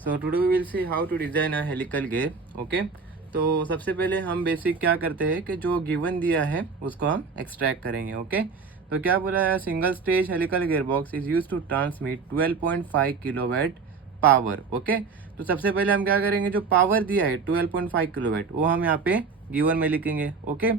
So today we will see how to design a helical gear. Okay, तो सबसे पहले हम बेसिक क्या करते हैं कि जो गिवन दिया है उसको हम एक्सट्रैक्ट करेंगे. ओके, तो क्या बोला है, single stage helical gearbox is use to transmit 12.5 kilowatt power. Okay, तो सबसे पहले हम क्या करेंगे, जो पावर दिया है 12.5 किलोवाट वो हम यहाँ पे गिवन में लिखेंगे. ओके,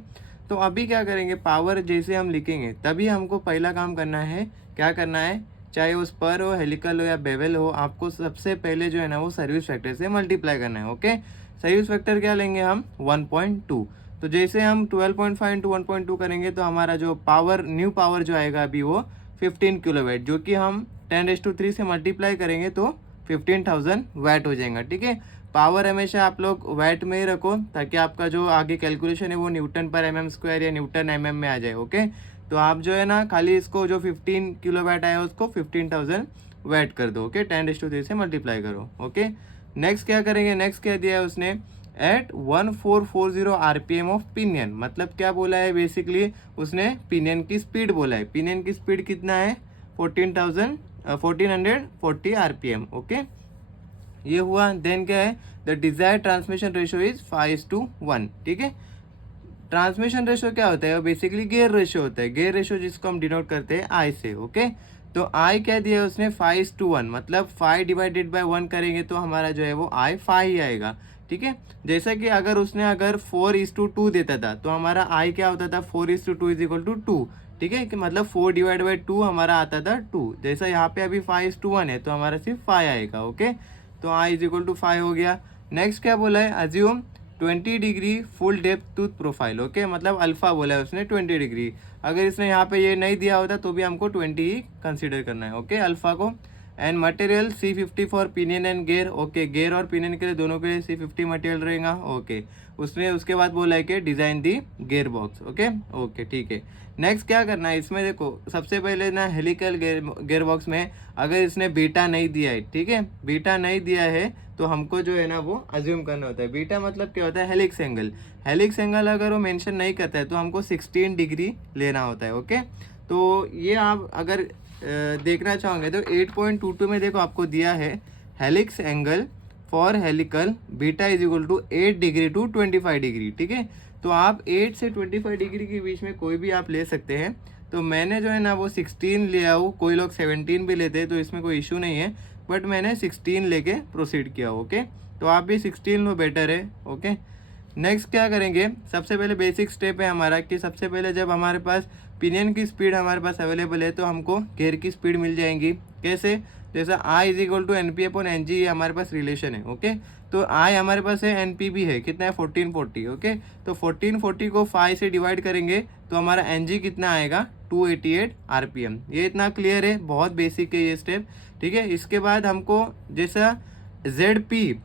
तो अभी क्या करेंगे, पावर जैसे हम लिखेंगे तभी हमको पहला काम करना है. क्या करना है, चाहे वो स्पर हो, हेलिकल हो या बेवल हो, आपको सबसे पहले जो है ना वो सर्विस फैक्टर से मल्टीप्लाई करना है. ओके, सर्विस फैक्टर क्या लेंगे हम 1.2. तो जैसे हम 12.5 इंटू 1.2 करेंगे तो हमारा जो पावर, न्यू पावर जो आएगा अभी वो 15 किलोवाट, जो कि हम 10⁻³ से मल्टीप्लाई करेंगे तो 15,000 वाट हो जाएगा. ठीक है, पावर हमेशा आप लोग वाट में ही रखो ताकि आपका जो आगे कैलकुलेशन है वो Newton per M M square या न्यूटन एम एम में आ जाए. ओके, तो आप जो है ना खाली इसको जो 15 किलोवाट आया उसको 15,000 वाट कर दो. ओके, 10⁻³ से मल्टीप्लाई करो. ओके, नेक्स्ट क्या करेंगे, नेक्स्ट क्या दिया है उसने, एट 1440 आरपीएम ऑफ पिनियन. मतलब क्या बोला है, बेसिकली उसने पिनियन की स्पीड बोला है. पिनियन की स्पीड कितना है, 1440 आरपीएम. ओके, ये हुआ. देन क्या है, the desired transmission ratio is 5:1. ठीक है, ट्रांसमिशन रेशियो क्या होता है, वो बेसिकली गेयर रेशियो होता है. गेयर रेशियो जिसको हम डिनोट करते हैं आई से. ओके, तो आई क्या दिया है उसने 5:1, मतलब 5 डिवाइडेड बाय 1 करेंगे तो हमारा जो है वो आई 5 ही आएगा. ठीक है, जैसा कि अगर उसने अगर 4:2 देता था तो हमारा आई क्या होता था, 4:2 इज इक्वल टू 2. ठीक है, कि मतलब 4 डिवाइड बाई 2 हमारा आता था 2. जैसा यहाँ पे अभी 5:1 है तो हमारा सिर्फ 5 आएगा. ओके, तो आई इज इक्वल टू 5 हो गया. नेक्स्ट क्या बोला है, assume 20 degree full depth tooth profile. Okay, मतलब अल्फा बोला है उसने 20 डिग्री. अगर इसने यहाँ पे ये नहीं दिया होता तो भी हमको 20 ही कंसीडर करना है. ओके, अल्फा को. And material C50 for pinion and gear. Okay, gear और पिनियन के लिए दोनों के लिए C50 मटेरियल रहेगा. ओके, उसने उसके बाद बोला है कि डिजाइन दी गेयर बॉक्स. ओके ओके, ठीक है. नेक्स्ट क्या करना है, इसमें देखो सबसे पहले ना हेलिकल गेयर बॉक्स में अगर इसने बीटा नहीं दिया है, ठीक है, बीटा नहीं दिया है तो हमको जो है ना वो अज्यूम करना होता है. बीटा मतलब क्या होता है, हेलिक्स एंगल. हेलिक्स एंगल अगर वो मेंशन नहीं करता है तो हमको 16 डिग्री लेना होता है. ओके, तो ये आप अगर देखना चाहोगे तो 8.22 में देखो आपको दिया है helix angle for helical beta is equal to 8 degree to 25 degree. ठीक है, तो आप 8 से 25 डिग्री के बीच में कोई भी आप ले सकते हैं. तो मैंने जो है ना वो 16 लिया हूँ, कोई लोग 17 भी लेते हैं तो इसमें कोई इशू नहीं है, बट मैंने 16 लेके प्रोसीड किया. ओके, तो आप भी 16 लो, बेटर है. ओके, नेक्स्ट क्या करेंगे, सबसे पहले बेसिक स्टेप है हमारा कि सबसे पहले जब हमारे पास पिनियन की स्पीड हमारे पास अवेलेबल है तो हमको गेयर की स्पीड मिल जाएंगी. कैसे, जैसा I is equal to N P upon N G, ये हमारे पास रिलेशन है. ओके, तो आई हमारे पास है, एन पी भी है, कितना है 1440. ओके, तो 1440 को 5 से डिवाइड करेंगे तो हमारा एन जी कितना आएगा 288 आरपीएम. ये इतना क्लियर है, बहुत बेसिक है ये स्टेप. ठीक है, इसके बाद हमको जैसा जेड पी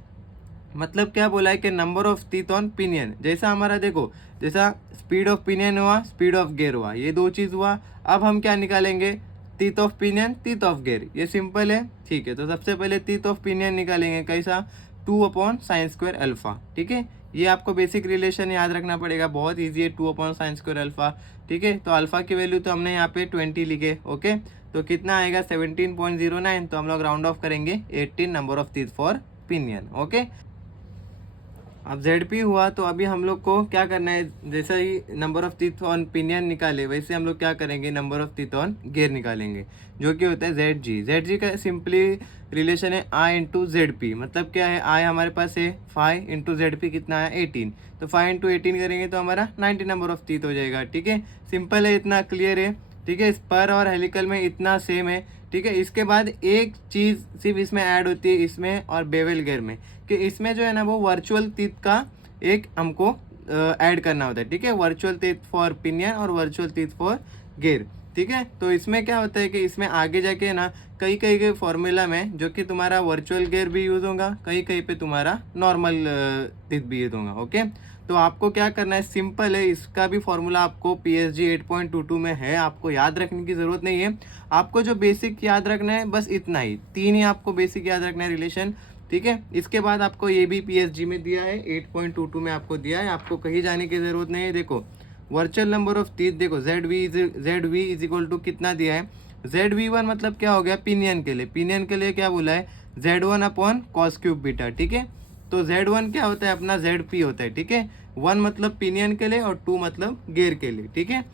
मतलब क्या बोला है कि number of teeth on pinion. जैसा हमारा देखो, जैसा स्पीड ऑफ पिनियन हुआ, स्पीड ऑफ गेयर हुआ, ये दो चीज़ हुआ. अब हम क्या निकालेंगे, teeth of pinion, teeth of gear. ये सिंपल है. ठीक है, तो सबसे पहले टीथ ऑफ पिनियन निकालेंगे, कैसा, 2/sin² अल्फा. ठीक है, ये आपको बेसिक रिलेशन याद रखना पड़ेगा, बहुत ईजी है, 2/sin² अल्फा. ठीक है, तो अल्फा की वैल्यू तो हमने यहाँ पे 20 लिखे. ओके, तो कितना आएगा 17.09. तो हम लोग राउंड ऑफ करेंगे 18 number of teeth for pinion. Okay, अब ZP हुआ तो अभी हम लोग को क्या करना है, जैसा ही number of teeth on pinion निकाले वैसे हम लोग क्या करेंगे, number of teeth on gear निकालेंगे, जो कि होता है ZG. ZG का सिंपली रिलेशन है I इंटू ZP. मतलब क्या है, I हमारे पास है 5 इंटू ZP कितना है 18. तो 5 इंटू 18 करेंगे तो हमारा 90 नंबर ऑफ टीथ हो जाएगा. ठीक है, सिंपल है, इतना क्लियर है. ठीक है, स्पर और हेलिकल में इतना सेम है. ठीक है, इसके बाद एक चीज़ सिर्फ इसमें ऐड होती है, इसमें और बेवल गेयर में, कि इसमें जो है ना वो वर्चुअल टीथ का एक हमको ऐड करना होता है. ठीक है, वर्चुअल टीथ फॉर पिनियन और वर्चुअल टीथ फॉर गेयर. ठीक है, तो इसमें क्या होता है कि इसमें आगे जाके ना कई कई के फॉर्मूला में जो कि तुम्हारा वर्चुअल गेयर भी यूज़ होगा, कहीं कहीं पे तुम्हारा नॉर्मल टीथ भी यूज़ होगा. ओके, तो आपको क्या करना है, सिंपल है, इसका भी फॉर्मूला आपको PSG 8.22 में है, आपको याद रखने की ज़रूरत नहीं है. आपको जो बेसिक याद रखना है बस इतना ही, 3 ही आपको बेसिक याद रखना है रिलेशन. ठीक है, इसके बाद आपको ये भी PSG में दिया है, 8.22 में आपको दिया है, आपको कहीं जाने की ज़रूरत नहीं है. देखो वर्चुअल नंबर ऑफ टीथ, देखो ZV इज इक्वल टू कितना दिया है, ZV1 मतलब क्या हो गया, पिनियन के लिए, पिनियन के लिए क्या बोला है, Z1 upon cos cube beta, ठीक है। तो Z1 क्या होता है अपना, ZP होता है, ठीक है। 1 मतलब पिनियन के लिए और 2 मतलब गियर के लिए, ठीक है।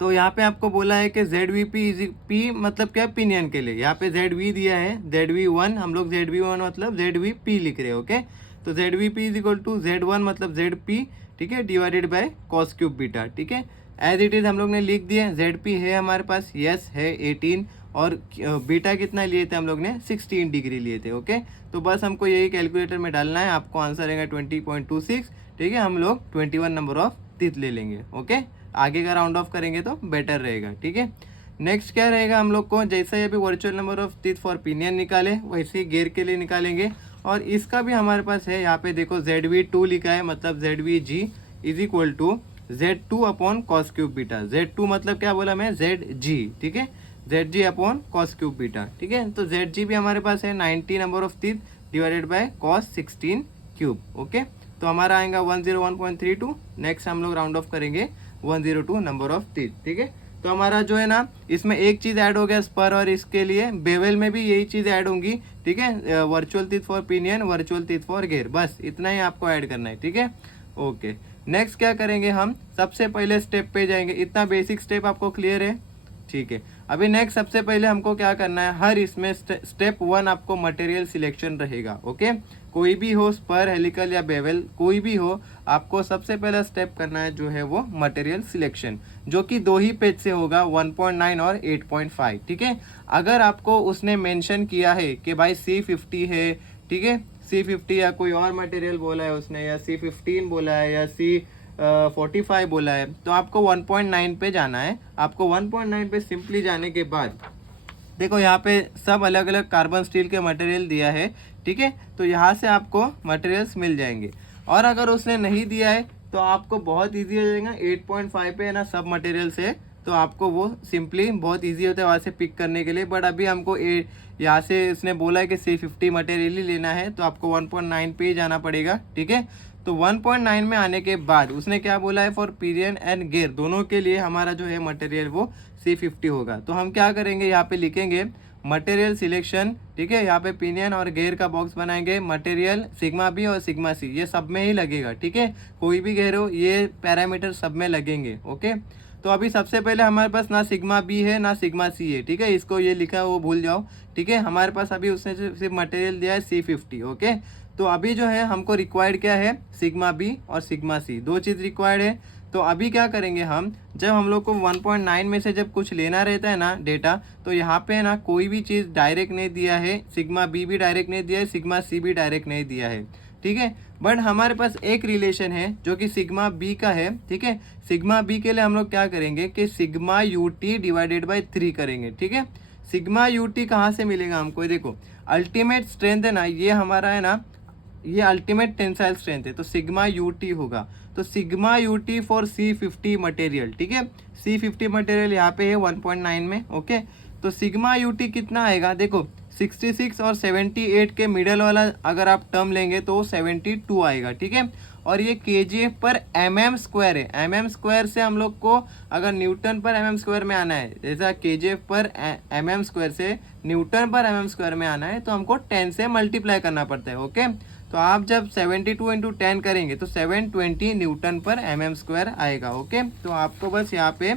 तो यहाँ पे आपको बोला है कि ZVP इज पी मतलब क्या, पिनियन के लिए। यहाँ पे ZV दिया है, ZV1, हम लोग ZV1 मतलब ZVP लिख रहे हैं, ओके। तो ZVP is equal to Z1 मतलब ZP, ठीक है, divided by cos cube beta, ठीक है। एज इट इज हम लोग ने लिख दिया। ZP है हमारे पास, यस है 18, और बीटा कितना लिए थे हम लोग ने, 16 डिग्री लिए थे, ओके। तो बस हमको यही कैलकुलेटर में डालना है, आपको आंसर आएगा 20.26, ठीक है। हम लोग 21 नंबर ऑफ टीथ ले लेंगे, ओके। आगे का राउंड ऑफ करेंगे तो बेटर रहेगा, ठीक है। नेक्स्ट क्या रहेगा हम लोग को, जैसे अभी virtual number of teeth for pinion निकाले, वैसे ही गियर के लिए निकालेंगे। और इसका भी हमारे पास है, यहाँ पे देखो ZV2 लिखा है, मतलब ZVG is equal to Z2 upon cos cube beta. Z2 मतलब क्या बोला मैं, ZG, ठीक है, ZG upon cos cube beta, ठीक है। तो ZG भी हमारे पास है 90 number of teeth divided by cos 16 cube, okay. तो हमारा आएगा 101.32। नेक्स्ट हम लोग राउंड ऑफ करेंगे 102 नंबर ऑफ टीथ, ठीक है। तो हमारा जो है ना, इसमें एक चीज़ ऐड हो गया स्पर, और इसके लिए बेवल में भी यही चीज़ ऐड होंगी, ठीक है। Virtual teeth for pinion, virtual teeth for gear, बस इतना ही आपको ऐड करना है, ठीक है, ओके। नेक्स्ट क्या करेंगे हम, सबसे पहले स्टेप पे जाएंगे। इतना बेसिक स्टेप आपको क्लियर है, ठीक है। अभी नेक्स्ट सबसे पहले हमको क्या करना है, हर इसमें स्टेप 1 आपको मटेरियल सिलेक्शन रहेगा, ओके। कोई भी हो, स्पर, हेलिकल या बेवल, कोई भी हो, आपको सबसे पहला स्टेप करना है जो है वो मटेरियल सिलेक्शन, जो कि 2 ही पेज से होगा, 1.9 और 8.5, ठीक है। अगर आपको उसने मेंशन किया है कि भाई C50 है, ठीक है, C50 या कोई और मटेरियल बोला है उसने, या C15 बोला है, या C45 बोला है, तो आपको 1.9 पे जाना है। आपको 1.9 पे सिंपली जाने के बाद देखो यहाँ पे सब अलग अलग कार्बन स्टील के मटेरियल दिया है, ठीक है। तो यहाँ से आपको मटेरियल्स मिल जाएंगे। और अगर उसने नहीं दिया है तो आपको बहुत इजी हो जाएगा, 8.5 पे है ना सब मटेरियल्स है, तो आपको वो सिंपली बहुत इजी होता है वहाँ से पिक करने के लिए। बट अभी हमको यहाँ से इसने बोला है कि C50 मटेरियल ही लेना है, तो आपको 1.9 पे ही जाना पड़ेगा, ठीक है। तो 1.9 में आने के बाद उसने क्या बोला है, फॉर पिनियन एंड गियर दोनों के लिए हमारा जो है मटेरियल वो C50 होगा। तो हम क्या करेंगे, यहाँ पे लिखेंगे मटेरियल सिलेक्शन, ठीक है। यहाँ पे पिनियन और गियर का बॉक्स बनाएंगे, मटेरियल सिग्मा बी और सिग्मा सी, ये सब में ही लगेगा, ठीक है। कोई भी गियर हो, ये पैरामीटर सब में लगेंगे, ओके। तो अभी सबसे पहले हमारे पास ना सिग्मा बी है ना सिग्मा सी है, ठीक है। इसको ये लिखा है वो भूल जाओ, ठीक है। हमारे पास अभी उसने सिर्फ मटेरियल दिया है C50, ओके। तो अभी जो है हमको रिक्वायर्ड क्या है, सिग्मा बी और सिग्मा सी, 2 चीज़ रिक्वायर्ड है। तो अभी क्या करेंगे हम, जब हम लोग को 1.9 में से जब कुछ लेना रहता है ना डेटा, तो यहाँ पे ना कोई भी चीज़ डायरेक्ट नहीं दिया है, सिग्मा बी भी डायरेक्ट नहीं दिया है, सिग्मा सी भी डायरेक्ट नहीं दिया है, ठीक है। बट हमारे पास एक रिलेशन है जो कि सिग्मा बी का है, ठीक है। सिग्मा बी के लिए हम लोग क्या करेंगे कि सिग्मा यूटी डिवाइडेड बाई 3 करेंगे, ठीक है। सिग्मा यूटी कहाँ से मिलेगा हमको, देखो अल्टीमेट स्ट्रेंथ है ना, ये हमारा है ना, ये अल्टीमेट टेंसाइल स्ट्रेंथ है, तो सिग्मा यूटी होगा। तो sigma UT for C50 material, ठीक है। C50 मटेरियल यहाँ पे है 1.9 में, ओके। तो सिग्मा यूटी कितना आएगा, देखो 66 और 78 के मिडल वाला अगर आप टर्म लेंगे तो 72 आएगा, ठीक है। और ये kgf पर mm स्क्वायर है, mm स्क्वायर से हम लोग को अगर न्यूटन पर mm स्क्वायर में आना है, जैसा kgf पर mm स्क्वायर से न्यूटन पर mm स्क्वायर में आना है, तो हमको 10 से मल्टीप्लाई करना पड़ता है, ओके। तो आप जब 72 इंटू 10 करेंगे तो 720 न्यूटन पर mm स्क्वायर आएगा, ओके। तो आपको बस यहाँ पे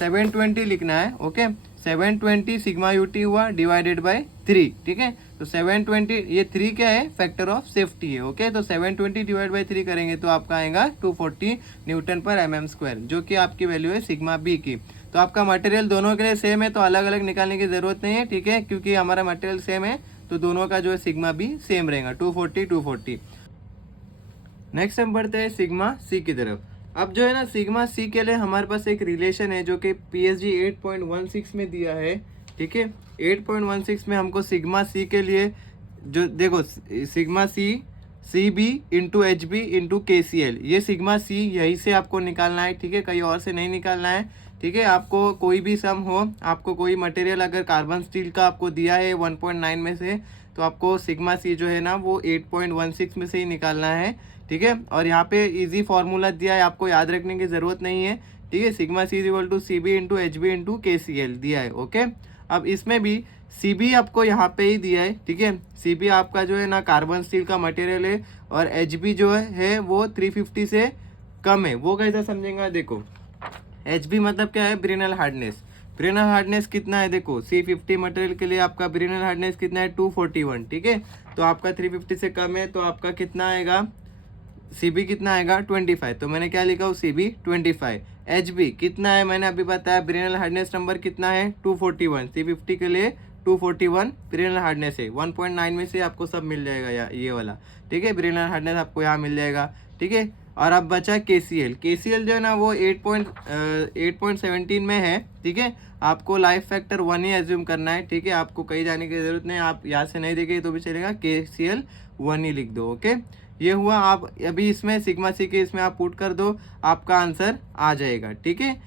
720 लिखना है, ओके। 720 सिग्मा यूटी हुआ डिवाइडेड बाय 3, ठीक है। तो 720, ये 3 क्या है, फैक्टर ऑफ सेफ्टी है, ओके। तो 720 डिवाइड बाय 3 करेंगे तो आपका आएगा 240 न्यूटन पर mm स्क्वायर, जो कि आपकी वैल्यू है सिग्मा बी की। तो आपका मटेरियल दोनों के लिए सेम है, तो अलग अलग निकालने की जरूरत नहीं है, ठीक है, क्योंकि हमारा मटेरियल सेम है, तो दोनों का जो है सिग्मा बी सेम रहेगा, 240। नेक्स्ट हम बढ़ते हैं सिग्मा सी की तरफ। अब जो है ना सिग्मा सी के लिए हमारे पास एक रिलेशन है जो कि PSG 8.16 में दिया है, ठीक है। 8.16 में हमको सिग्मा सी के लिए जो देखो sigma C B into H B into KCl, ये सिग्मा सी यही से आपको निकालना है, ठीक है, कहीं और से नहीं निकालना है, ठीक है। आपको कोई भी सम हो, आपको कोई मटेरियल अगर कार्बन स्टील का आपको दिया है 1.9 में से, तो आपको सिग्मा सी जो है ना वो 8.16 में से ही निकालना है, ठीक है। और यहाँ पे इजी फार्मूला दिया है, आपको याद रखने की ज़रूरत नहीं है, ठीक है। Sigma C is equal to C B into H B into K C L दिया है, ओके। अब इसमें भी सी बी आपको यहाँ पे ही दिया है, ठीक है। सी बी आपका जो है ना कार्बन स्टील का मटेरियल है, और एच बी जो है वो 350 से कम है। वो कैसा समझेंगे, देखो एच बी मतलब क्या है, ब्रिनल हार्डनेस। ब्रिनल हार्डनेस कितना है, देखो C50 मटेरियल के लिए आपका ब्रिनल हार्डनेस कितना है 241, ठीक है। तो आपका 350 से कम है, तो आपका कितना आएगा, सी बी कितना आएगा 25। तो मैंने क्या लिखा हूँ, सी बी 25। एच बी कितना है, मैंने अभी बताया ब्रिनल हार्डनेस नंबर कितना है 241। C50 के लिए 241 ब्रिनल हार्डनेस है। 1.9 में से आपको सब मिल जाएगा ये वाला, ठीक है। ब्रिनल हार्डनेस आपको यहाँ मिल जाएगा, ठीक है। और अब बचा KCl। KCl जो है ना वो 8.17 में है, ठीक है। आपको लाइफ फैक्टर 1 ही एज्यूम करना है, ठीक है। आपको कहीं जाने की जरूरत नहीं, आप यहाँ से नहीं देखेंगे तो भी चलेगा, KCl 1 ही लिख दो, ओके। ये हुआ। आप अभी इसमें सिग्मा सी के इसमें आप पुट कर दो, आपका आंसर आ जाएगा, ठीक है।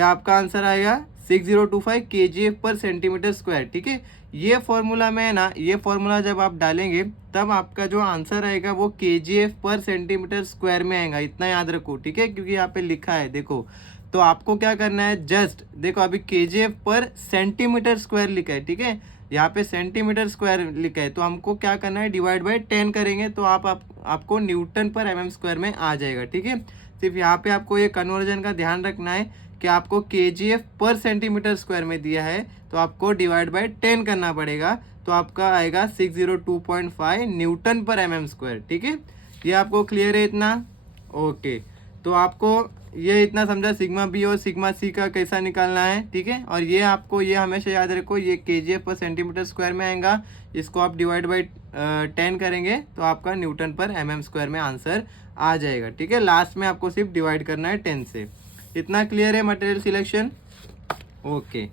आपका आंसर आएगा 6025 kgf पर सेंटीमीटर स्क्वायर, ठीक है। ये फॉर्मूला में है ना, ये फॉर्मूला जब आप डालेंगे तब आपका जो आंसर आएगा वो kgf पर सेंटीमीटर स्क्वायर में आएगा, इतना याद रखो, ठीक है। क्योंकि यहाँ पे लिखा है, देखो तो आपको क्या करना है, जस्ट देखो अभी kgf पर सेंटीमीटर स्क्वायर लिखा है, ठीक है। यहाँ पे सेंटीमीटर स्क्वायर लिखा है, तो हमको क्या करना है, डिवाइड बाय 10 करेंगे तो आपको न्यूटन पर mm स्क्वायर में आ जाएगा, ठीक है। सिर्फ यहाँ पे आपको ये कन्वर्जन का ध्यान रखना है कि आपको kgf पर सेंटीमीटर स्क्वायर में दिया है, तो आपको डिवाइड बाय 10 करना पड़ेगा, तो आपका आएगा 602.5 न्यूटन पर mm स्क्वायर, ठीक है। ये आपको क्लियर है इतना, ओके। तो आपको ये इतना समझा सिग्मा बी और सिग्मा सी का कैसा निकालना है, ठीक है। और ये आपको ये हमेशा याद रखो, ये kgf पर सेंटीमीटर स्क्वायर में आएगा, इसको आप डिवाइड बाई 10 करेंगे तो आपका न्यूटन पर mm स्क्वायर में आंसर आ जाएगा, ठीक है। लास्ट में आपको सिर्फ डिवाइड करना है 10 से। इतना क्लियर है मटेरियल सिलेक्शन, ओके।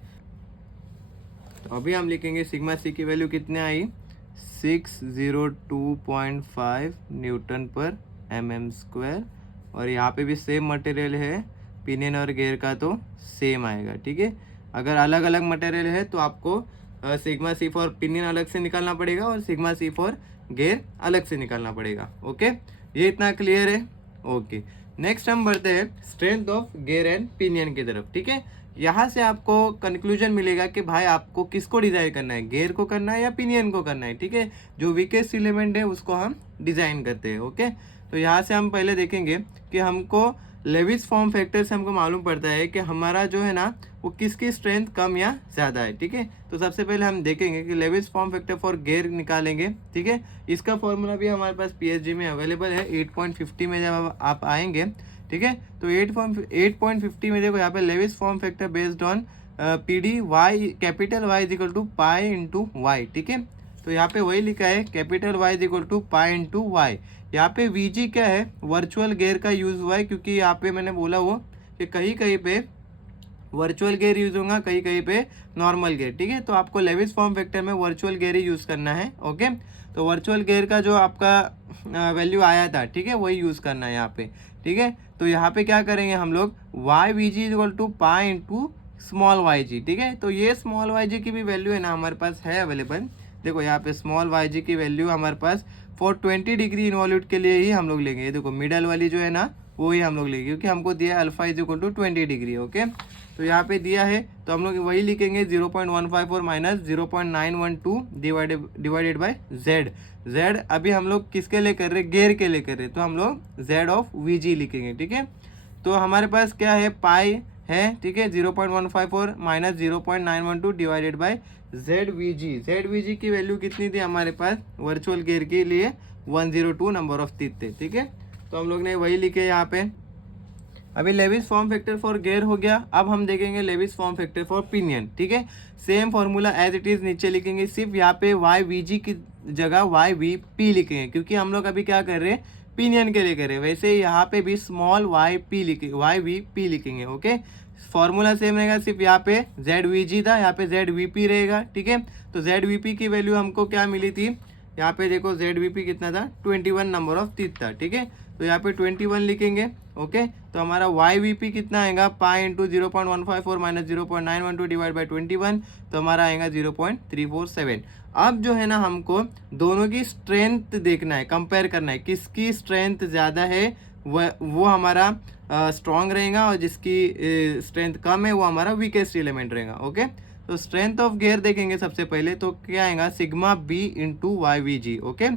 तो अभी हम लिखेंगे सिग्मा सी की वैल्यू कितने आई, 602.5 न्यूटन पर mm स्क्वायर। और यहाँ पे भी सेम मटेरियल है, पिनियन और गेयर का तो सेम आएगा, ठीक है। अगर अलग अलग मटेरियल है तो आपको सिग्मा सी फॉर पिनियन अलग से निकालना पड़ेगा और सिग्मा सी फॉर गेयर अलग से निकालना पड़ेगा, ओके। ये इतना क्लियर है, ओके। नेक्स्ट हम बढ़ते हैं strength of gear and pinion की तरफ, ठीक है। यहाँ से आपको कंक्लूजन मिलेगा कि भाई आपको किसको डिजाइन करना है, गेयर को करना है या पिनियन को करना है, ठीक है। जो वीकेस्ट एलिमेंट है उसको हम डिजाइन करते हैं, ओके। तो यहाँ से हम पहले देखेंगे कि हमको लेविस फॉर्म फैक्टर से हमको मालूम पड़ता है कि हमारा जो है ना वो किसकी स्ट्रेंथ कम या ज़्यादा है, ठीक है। तो सबसे पहले हम देखेंगे कि Lewis form factor for gear निकालेंगे, ठीक है। इसका फॉर्मूला भी हमारे पास PSG में अवेलेबल है 8.50 में जब आप आएंगे, ठीक है। तो 8.50 में देखो यहाँ पे Lewis form factor based on PD y capital Y is equal to pi into Y, ठीक है। तो यहाँ पे वही लिखा है capital Y is equal to pi into Y. यहाँ पे VG क्या है, वर्चुअल गेयर का यूज़ हुआ है, क्योंकि यहाँ पे मैंने बोला वो कि कहीं कहीं पे वर्चुअल गेयर यूज होगा, कहीं कहीं पे नॉर्मल गेयर, ठीक है। तो आपको लेविस फॉर्म फैक्टर में वर्चुअल गेयर ही यूज़ करना है, ओके। तो वर्चुअल गेयर का जो आपका वैल्यू आया था, ठीक है, वही यूज़ करना है यहाँ पे, ठीक है। तो यहाँ पे क्या करेंगे हम लोग, YVG is equal to pi into small YG, ठीक है। तो ये स्मॉल YG की भी वैल्यू है ना हमारे पास है अवेलेबल। देखो यहाँ पे स्मॉल YG की वैल्यू हमारे पास फॉर 20 डिग्री इन्वॉल्यूट के लिए ही हम लोग लेंगे। ये देखो मिडल वाली जो है ना वो ही हम लोग लेंगे, क्योंकि हमको दिया है alpha is equal to 20 degree, okay. तो यहाँ पे दिया है तो हम लोग वही लिखेंगे 0.154 minus 0.912 divided by Z। Z अभी हम लोग किसके लिए कर रहे हैं, गेयर के लिए कर रहे हैं, तो हम लोग Z ऑफ VG लिखेंगे, ठीक है। तो हमारे पास क्या है, पाई है, ठीक है, 0.154 माइनस 0.912 डिवाइडेड बाय ZVG की वैल्यू कितनी थी हमारे पास वर्चुअल गेयर के लिए 102 नंबर ऑफ टीथ थे, ठीक है। तो हम लोग ने वही लिखे यहाँ पे। अभी Lewis form factor for gear हो गया। अब हम देखेंगे Lewis form factor for pinion, ठीक है। Same formula as it is नीचे लिखेंगे, सिर्फ यहाँ पे YVG की जगह YVP लिखेंगे, क्योंकि हम लोग अभी क्या कर रहे हैं, पिनियन के लिए कर रहे हैं। वैसे यहाँ पे भी स्मॉल YVP लिखेंगे, ओके। फॉर्मूला सेम रहेगा, सिर्फ यहाँ पे ZVG था, यहाँ पे ZVP रहेगा, ठीक है। तो ZVP की वैल्यू हमको क्या मिली थी, यहाँ पे देखो ZVP कितना था, 21 नंबर ऑफ टीथ था, ठीक है। तो यहाँ पे 21 लिखेंगे, ओके। तो हमारा YVP कितना आएगा, pi into 0.154 minus 0.912 divide by 21, तो हमारा आएगा 0.347। अब जो है ना हमको दोनों की स्ट्रेंथ देखना है, कंपेयर करना है, किसकी स्ट्रेंथ ज़्यादा है वो हमारा स्ट्रॉन्ग रहेगा, और जिसकी स्ट्रेंथ कम है वो हमारा वीकेस्ट एलिमेंट रहेगा। ओके, तो स्ट्रेंथ ऑफ गियर देखेंगे सबसे पहले, तो क्या आएगा sigma B into Y V G. Okay,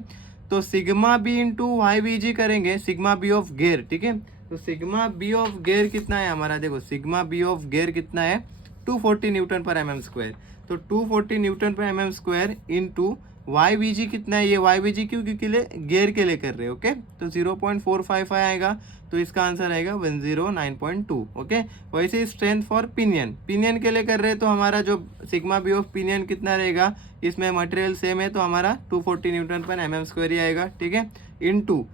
तो sigma B into Y V G करेंगे, सिग्मा बी ऑफ गियर, ठीक है। तो सिग्मा बी ऑफ गियर कितना है हमारा, देखो सिग्मा बी ऑफ गियर कितना है 240 न्यूटन पर एम स्क्वायर। तो 240 newton per M square into Y V G कितना है, ये वाई वी जी क्यों, क्योंकि गियर के लिए कर रहे हैं। ओके, तो 0.455 आएगा, तो इसका आंसर आएगा 109.2। ओके, वैसे ही स्ट्रेंथ फॉर पिनियन, पिनियन के लिए कर रहे हैं, तो हमारा जो सिग्मा बी ऑफ पिनियन कितना रहेगा, इसमें मटेरियल सेम है तो हमारा 240 न्यूटन पर एम स्क्वायर ही आएगा, ठीक है। इनटू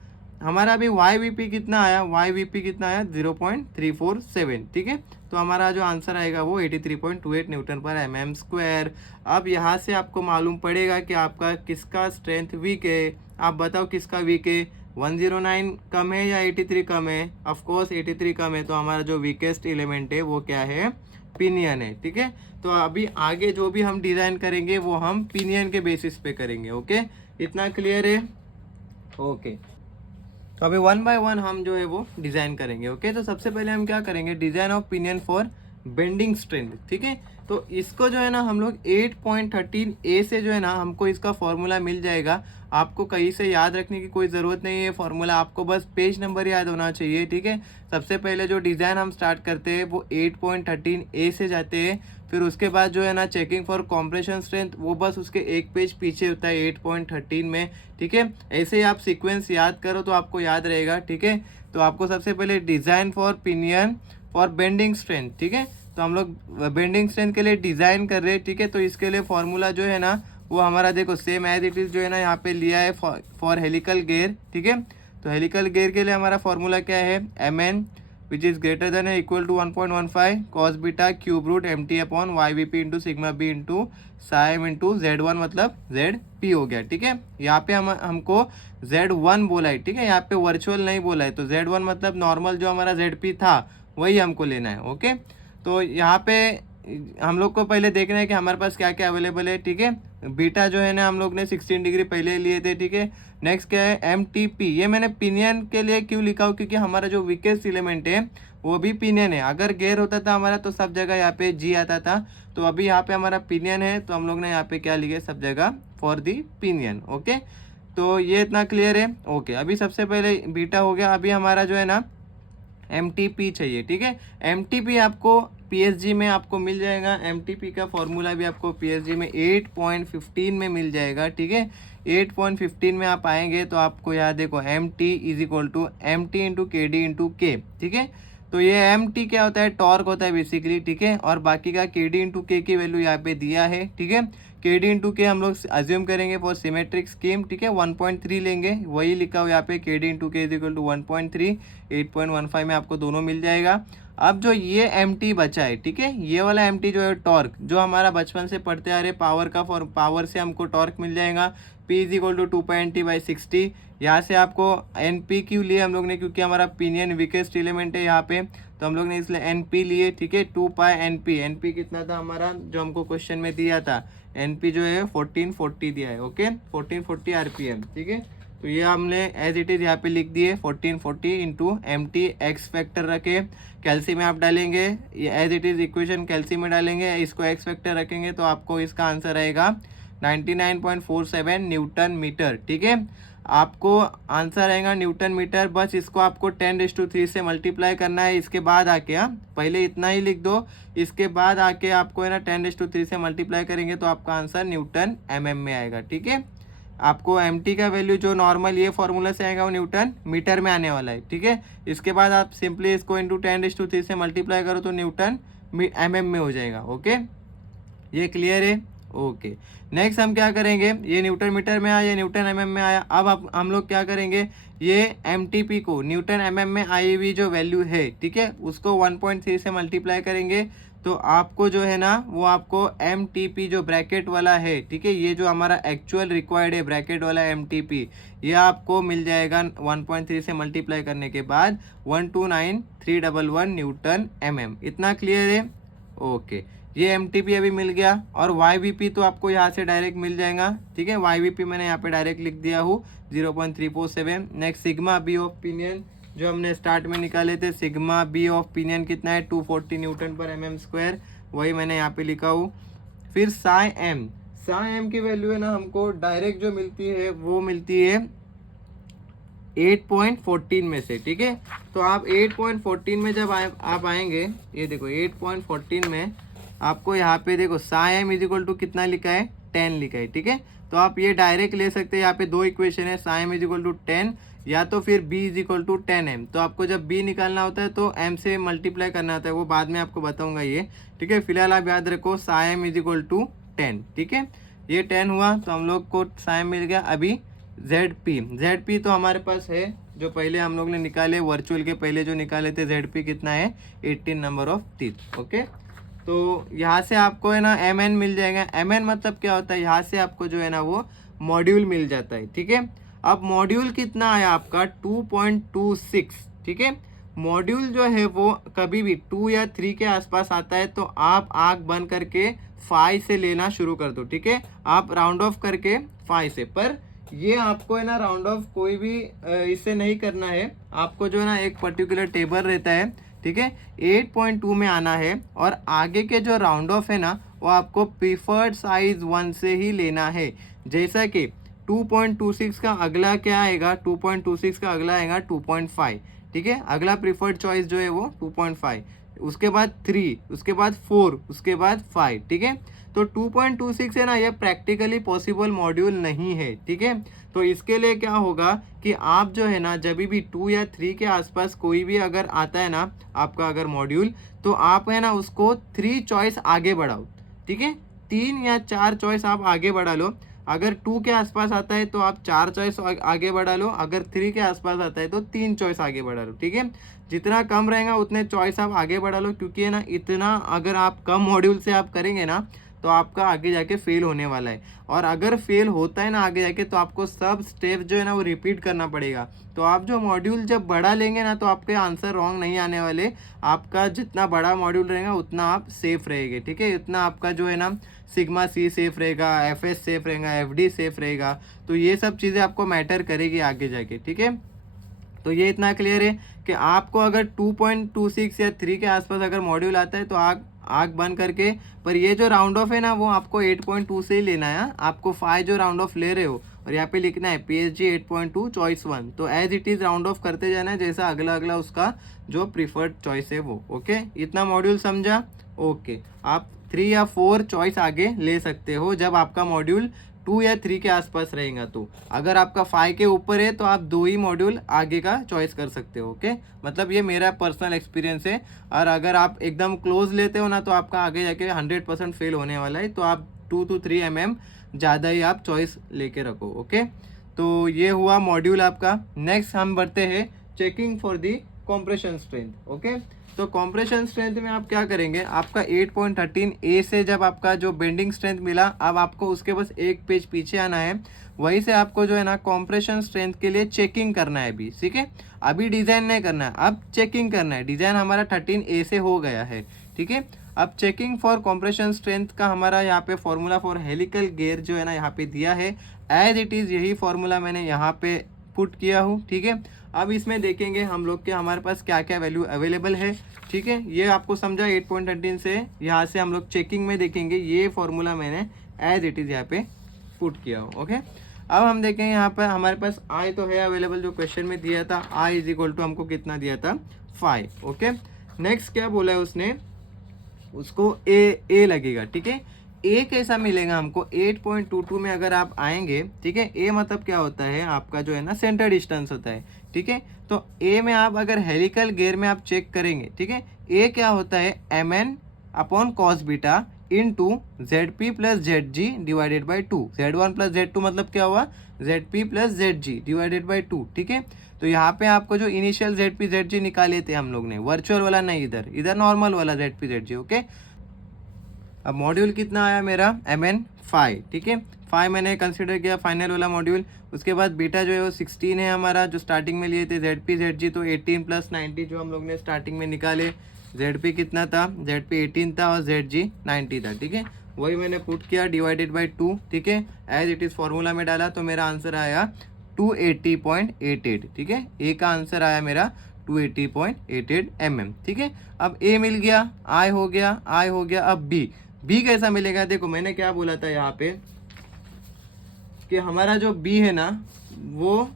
हमारा अभी वाई वी पी कितना आया, वाई वी पी कितना आया 0.347, ठीक है। तो हमारा जो आंसर आएगा वो 83.28 न्यूटन पर एम स्क्वायर। अब यहाँ से आपको मालूम पड़ेगा कि आपका किसका स्ट्रेंथ वीक है। आप बताओ किसका वीक है, 109 कम है या 83 कम है? ऑफ कोर्स 83 कम है, तो हमारा जो वीकेस्ट एलिमेंट है वो क्या है, पिनियन है, ठीक है। तो अभी आगे जो भी हम डिज़ाइन करेंगे वो हम पिनियन के बेसिस पे करेंगे। ओके, इतना क्लियर है? ओके, तो अभी वन बाय वन हम जो है वो डिज़ाइन करेंगे। ओके, तो सबसे पहले हम क्या करेंगे, design of pinion for bending strength, ठीक है। तो इसको जो है ना हम लोग 8.13 ए से जो है ना हमको इसका फॉर्मूला मिल जाएगा। आपको कहीं से याद रखने की कोई ज़रूरत नहीं है फॉर्मूला, आपको बस पेज नंबर याद होना चाहिए, ठीक है। सबसे पहले जो डिज़ाइन हम स्टार्ट करते हैं वो 8.13 ए से जाते हैं, फिर उसके बाद जो है ना चेकिंग फॉर कॉम्प्रेशन स्ट्रेंथ वो बस उसके एक पेज पीछे होता है 8.13 में, ठीक है। ऐसे ही आप सीक्वेंस याद करो तो आपको याद रहेगा, ठीक है। तो आपको सबसे पहले design for pinion for bending strength, ठीक है। तो हम लोग बेंडिंग स्ट्रेंथ के लिए डिज़ाइन कर रहे हैं, ठीक है। तो इसके लिए फॉर्मूला जो है ना वो हमारा देखो सेम एज इट इज़ जो है ना यहाँ पे लिया है फॉर हेलिकल गेयर, ठीक है। तो हेलिकल गेयर के लिए हमारा फॉर्मूला क्या है, M N which is greater than equal to 1.15 cos beta cube root M T upon Y V P into sigma B into साइम इंटू Z1 मतलब ZP हो गया, ठीक है। यहाँ पे हमको Z1 बोला है, ठीक है, यहाँ पे वर्चुअल नहीं बोला है। तो Z1 मतलब नॉर्मल जो हमारा ZP था वही हमको लेना है। ओके, तो यहाँ पे हम लोग को पहले देखना है कि हमारे पास क्या क्या अवेलेबल है, ठीक है। बीटा जो है ना हम लोग ने 16 डिग्री पहले लिए थे, ठीक है। नेक्स्ट क्या है MTP, ये मैंने पिनियन के लिए क्यों लिखा हूँ, क्योंकि हमारा जो वीकेस्ट एलिमेंट है वो भी पिनियन है। अगर गेयर होता था हमारा तो सब जगह यहाँ पे G आता था, तो अभी यहाँ पे हमारा पिनियन है तो हम लोग ने यहाँ पे क्या लिखे सब जगह फॉर दी पिनियन। ओके, तो ये इतना क्लियर है। ओके, अभी सबसे पहले बीटा हो गया, अभी हमारा जो है ना MTP चाहिए, ठीक है। MTP आपको PSG में आपको मिल जाएगा, MTP का फॉर्मूला भी आपको PSG में 8.15 में मिल जाएगा, ठीक है। 8.15 में आप आएंगे तो आपको यहाँ देखो MT is equal to MT into KD into K, ठीक है। तो ये MT क्या होता है, टॉर्क होता है बेसिकली, ठीक है। और बाकी का KD इंटू K की वैल्यू यहाँ पे दिया है, ठीक है। KD इंटू K हम लोग अज्यूम करेंगे फॉर सिमेट्रिक स्कीम, ठीक है, 1.3 लेंगे, वही लिखा हुआ यहाँ पे KD into K is equal to 1.3, 8.15 में आपको दोनों मिल जाएगा। अब जो ये MT बचा है, ठीक है, ये वाला MT जो है टॉर्क, जो हमारा बचपन से पढ़ते आ रहे पावर का, फॉर पावर से हमको टॉर्क मिल जाएगा P is equal to 2.T/60। यहाँ से आपको NP क्यों लिए हम लोग ने, क्योंकि हमारा पिनियन वीकेस्ट एलिमेंट है यहाँ पे, तो हम लोग ने इसलिए NP लिए, ठीक है। 2π NP कितना था हमारा जो हमको क्वेश्चन में दिया था, NP जो है 1440 दिया है। ओके, 1440 RPM, ठीक है। तो ये हमने एज इट इज़ यहाँ पे लिख दिए 1440 इंटू MT एक्स फैक्टर रखे, कैल्सी में आप डालेंगे, ये एज इट इज़ इक्वेशन कैल्सी में डालेंगे, इसको एक्स फैक्टर रखेंगे तो आपको इसका आंसर आएगा 99.47 न्यूटन मीटर, ठीक है। आपको आंसर आएगा न्यूटन मीटर, बस इसको आपको 10⁻³ से मल्टीप्लाई करना है। इसके बाद आके पहले इतना ही लिख दो, इसके बाद आके आपको है ना 10⁻³ से मल्टीप्लाई करेंगे तो आपका आंसर न्यूटन mm में आएगा, ठीक है। आपको MT का वैल्यू जो नॉर्मल ये फॉर्मूला से आएगा वो न्यूटन मीटर में आने वाला है, ठीक है। इसके बाद आप सिंपली इसको इंटू 10⁻³ से मल्टीप्लाई करो तो न्यूटन mm में हो जाएगा। ओके, ये क्लियर है? ओके, नेक्स्ट हम क्या करेंगे, ये न्यूटन मीटर में आया, ये न्यूटन mm में आया। अब हम लोग क्या करेंगे, ये MTP को न्यूटन mm में आई हुई जो वैल्यू है, ठीक है, उसको 1.3 से मल्टीप्लाई करेंगे तो आपको जो है ना वो आपको MTP जो ब्रैकेट वाला है, ठीक है, ये जो हमारा एक्चुअल रिक्वायर्ड है ब्रैकेट वाला MTP, ये आपको मिल जाएगा 1.3 से मल्टीप्लाई करने के बाद 129,311 न्यूटन mm। इतना क्लियर है? ओके, ये MTP अभी मिल गया। और YVP तो आपको यहाँ से डायरेक्ट मिल जाएगा, ठीक है। YVP मैंने यहाँ पे डायरेक्ट लिख दिया हूँ 0.347। Next sigma B of pinion, जो हमने स्टार्ट में निकाले थे, सिग्मा बी ऑफ पिनियन कितना है 240 newton per M M square, वही मैंने यहाँ पे लिखा हूँ। फिर साई एम की वैल्यू है ना हमको डायरेक्ट जो मिलती है वो मिलती है 8.14 में से, ठीक है। तो आप 8.14 में जब आप आएंगे, ये देखो 8.14 में आपको यहाँ पे देखो psi M is equal to कितना लिखा है 10 लिखा है, ठीक है। तो आप ये डायरेक्ट ले सकते हैं, यहाँ पे दो इक्वेशन है, psi M is equal to 10 या तो फिर b is equal to 10m। तो आपको जब b निकालना होता है तो m से मल्टीप्लाई करना होता है, वो बाद में आपको बताऊंगा ये, ठीक है। फिलहाल आप याद रखो psi M is equal to 10, ठीक है। ये 10 हुआ तो हम लोग को साई एम मिल गया। अभी जेड पी तो हमारे पास है, जो पहले हम लोग ने निकाले वर्चुअल के पहले जो निकाले थे, जेड पी कितना है 18 नंबर ऑफ टीथ, ओके। तो यहाँ से आपको है ना एम एन मिल जाएगा। एम एन मतलब क्या होता है, यहाँ से आपको जो है ना वो मॉड्यूल मिल जाता है, ठीक है। अब मॉड्यूल कितना आया आपका 2.26, ठीक है। मॉड्यूल जो है वो कभी भी 2 या 3 के आसपास आता है तो आप आंख बंद करके 5 से लेना शुरू कर दो, ठीक है। आप राउंड ऑफ करके 5 से, पर ये आपको है ना राउंड ऑफ कोई भी इससे नहीं करना है, आपको जो है ना एक पर्टिकुलर टेबल रहता है, ठीक है। 8.2 में आना है और आगे के जो राउंड ऑफ है ना वो आपको प्रीफर्ड साइज 1 से ही लेना है। जैसा कि 2.26 का अगला क्या आएगा, 2.26 का अगला आएगा 2.5, ठीक है। अगला प्रीफर्ड चॉइस जो है वो 2.5, उसके बाद 3, उसके बाद 4, उसके बाद 5, ठीक है। तो 2.26 है ना, ये प्रैक्टिकली पॉसिबल मॉड्यूल नहीं है, ठीक है। तो इसके लिए क्या होगा कि आप जो है ना जब भी 2 या 3 के आसपास कोई भी अगर आता है ना आपका अगर मॉड्यूल, तो आप है ना उसको 3 चॉइस आगे बढ़ाओ, ठीक है। 3 या 4 चॉइस आप आगे बढ़ा लो। अगर 2 के आसपास आता है तो आप 4 चॉइस आगे बढ़ा लो, अगर 3 के आसपास आता है तो 3 चॉइस आगे बढ़ा लो, ठीक है। जितना कम रहेगा उतने चॉइस आप आगे बढ़ा लो, क्योंकि है ना इतना अगर आप कम मॉड्यूल से आप करेंगे ना तो आपका आगे जाके फेल होने वाला है। और अगर फेल होता है ना आगे जाके तो आपको सब स्टेप जो है ना वो रिपीट करना पड़ेगा। तो आप जो मॉड्यूल जब बड़ा लेंगे ना तो आपके आंसर रॉन्ग नहीं आने वाले। आपका जितना बड़ा मॉड्यूल रहेगा उतना आप सेफ रहेंगे, ठीक है। इतना आपका जो है ना सिग्मा सी सेफ रहेगा, एफ एस सेफ रहेगा, एफ डी सेफ रहेगा। तो ये सब चीज़ें आपको मैटर करेगी आगे जाके, ठीक है। तो ये इतना क्लियर है कि आपको अगर 2.26 या 3 के आसपास अगर मॉड्यूल आता है तो आग बंद करके, पर ये जो राउंड ऑफ है ना वो आपको 8.2 से ही लेना है। आपको 5 जो राउंड ऑफ ले रहे हो और यहाँ पे लिखना है PSG 8.2 चॉइस 1, तो as it is round off करते जाना है जैसा अगला अगला उसका जो प्रीफर्ड चॉइस है वो, ओके। इतना मॉड्यूल समझा, ओके। आप 3 या 4 चॉइस आगे ले सकते हो जब आपका मॉड्यूल 2 या 3 के आसपास रहेगा। तो अगर आपका 5 के ऊपर है तो आप 2 ही मॉड्यूल आगे का चॉइस कर सकते हो, ओके। मतलब ये मेरा पर्सनल एक्सपीरियंस है। और अगर आप एकदम क्लोज लेते हो ना तो आपका आगे जाके 100% फेल होने वाला है। तो आप 2 to 3 mm ज़्यादा ही आप चॉइस लेके रखो, ओके। तो ये हुआ मॉड्यूल आपका। नेक्स्ट हम बढ़ते हैं checking for the compression strength, okay. तो कॉम्प्रेशन स्ट्रेंथ में आप क्या करेंगे, आपका 8.13 ए से जब आपका जो बेंडिंग स्ट्रेंथ मिला, अब आपको उसके बस एक पेज पीछे आना है। वहीं से आपको जो है ना कॉम्प्रेशन स्ट्रेंथ के लिए चेकिंग करना है अभी, ठीक है। अभी डिज़ाइन नहीं करना है, अब चेकिंग करना है। डिज़ाइन हमारा 13 ए से हो गया है, ठीक है। अब चेकिंग फॉर कॉम्प्रेशन स्ट्रेंथ का हमारा यहाँ पे फॉर्मूला फॉर हेलिकल गियर जो है ना यहाँ पे दिया है, एज इट इज़ यही फॉर्मूला मैंने यहाँ पे पुट किया हूँ, ठीक है। अब इसमें देखेंगे हम लोग के हमारे पास क्या क्या वैल्यू अवेलेबल है, ठीक है। ये आपको समझा 8.13 से। यहाँ से हम लोग चेकिंग में देखेंगे, ये फॉर्मूला मैंने एज इट इज़ यहाँ पे पुट किया हो, ओके। अब हम देखेंगे यहाँ पर हमारे पास आई तो है अवेलेबल, जो क्वेश्चन में दिया था आई इज इक्वल टू हमको कितना दिया था 5, ओके। नेक्स्ट क्या बोला है उसने, उसको ए लगेगा, ठीक है। ए कैसा मिलेगा हमको 8.22 में अगर आप आएंगे, ठीक है। ए मतलब क्या होता है आपका जो है ना सेंटर डिस्टेंस होता है, ठीक है। तो ए में आप अगर हेलिकल गियर में आप चेक करेंगे, ठीक है, ए क्या होता है mn upon cos beta into ZP plus ZG divided by 2। Z1 plus Z2 मतलब क्या हुआ ZP plus ZG divided by 2, ठीक है। तो यहाँ पे आपको जो इनिशियल ZP ZG निकाले थे हम लोग ने, वर्चुअल वाला नहीं, इधर नॉर्मल वाला ZP ZG, ओके। अब मॉड्यूल कितना आया मेरा mn 5, ठीक है। 5 मैंने कंसिडर किया फाइनल वाला मॉड्यूल। उसके बाद बीटा जो है वो 16 है हमारा, जो स्टार्टिंग में लिए थे। ZP ZG तो 18 प्लस 90 जो हम लोग ने स्टार्टिंग में निकाले। ZP कितना था, ZP 18 था और ZG 90 था, ठीक है। वही मैंने पुट किया डिवाइडेड बाई 2, ठीक है। एज इट इज़ फॉर्मूला में डाला तो मेरा आंसर आया 280.88, ठीक है। ए का आंसर आया मेरा 280.88 mm, ठीक है। अब ए मिल गया, आई हो गया, आई हो गया। अब बी कैसा मिलेगा? देखो मैंने क्या बोला था यहाँ पे कि हमारा जो बी है ना वो,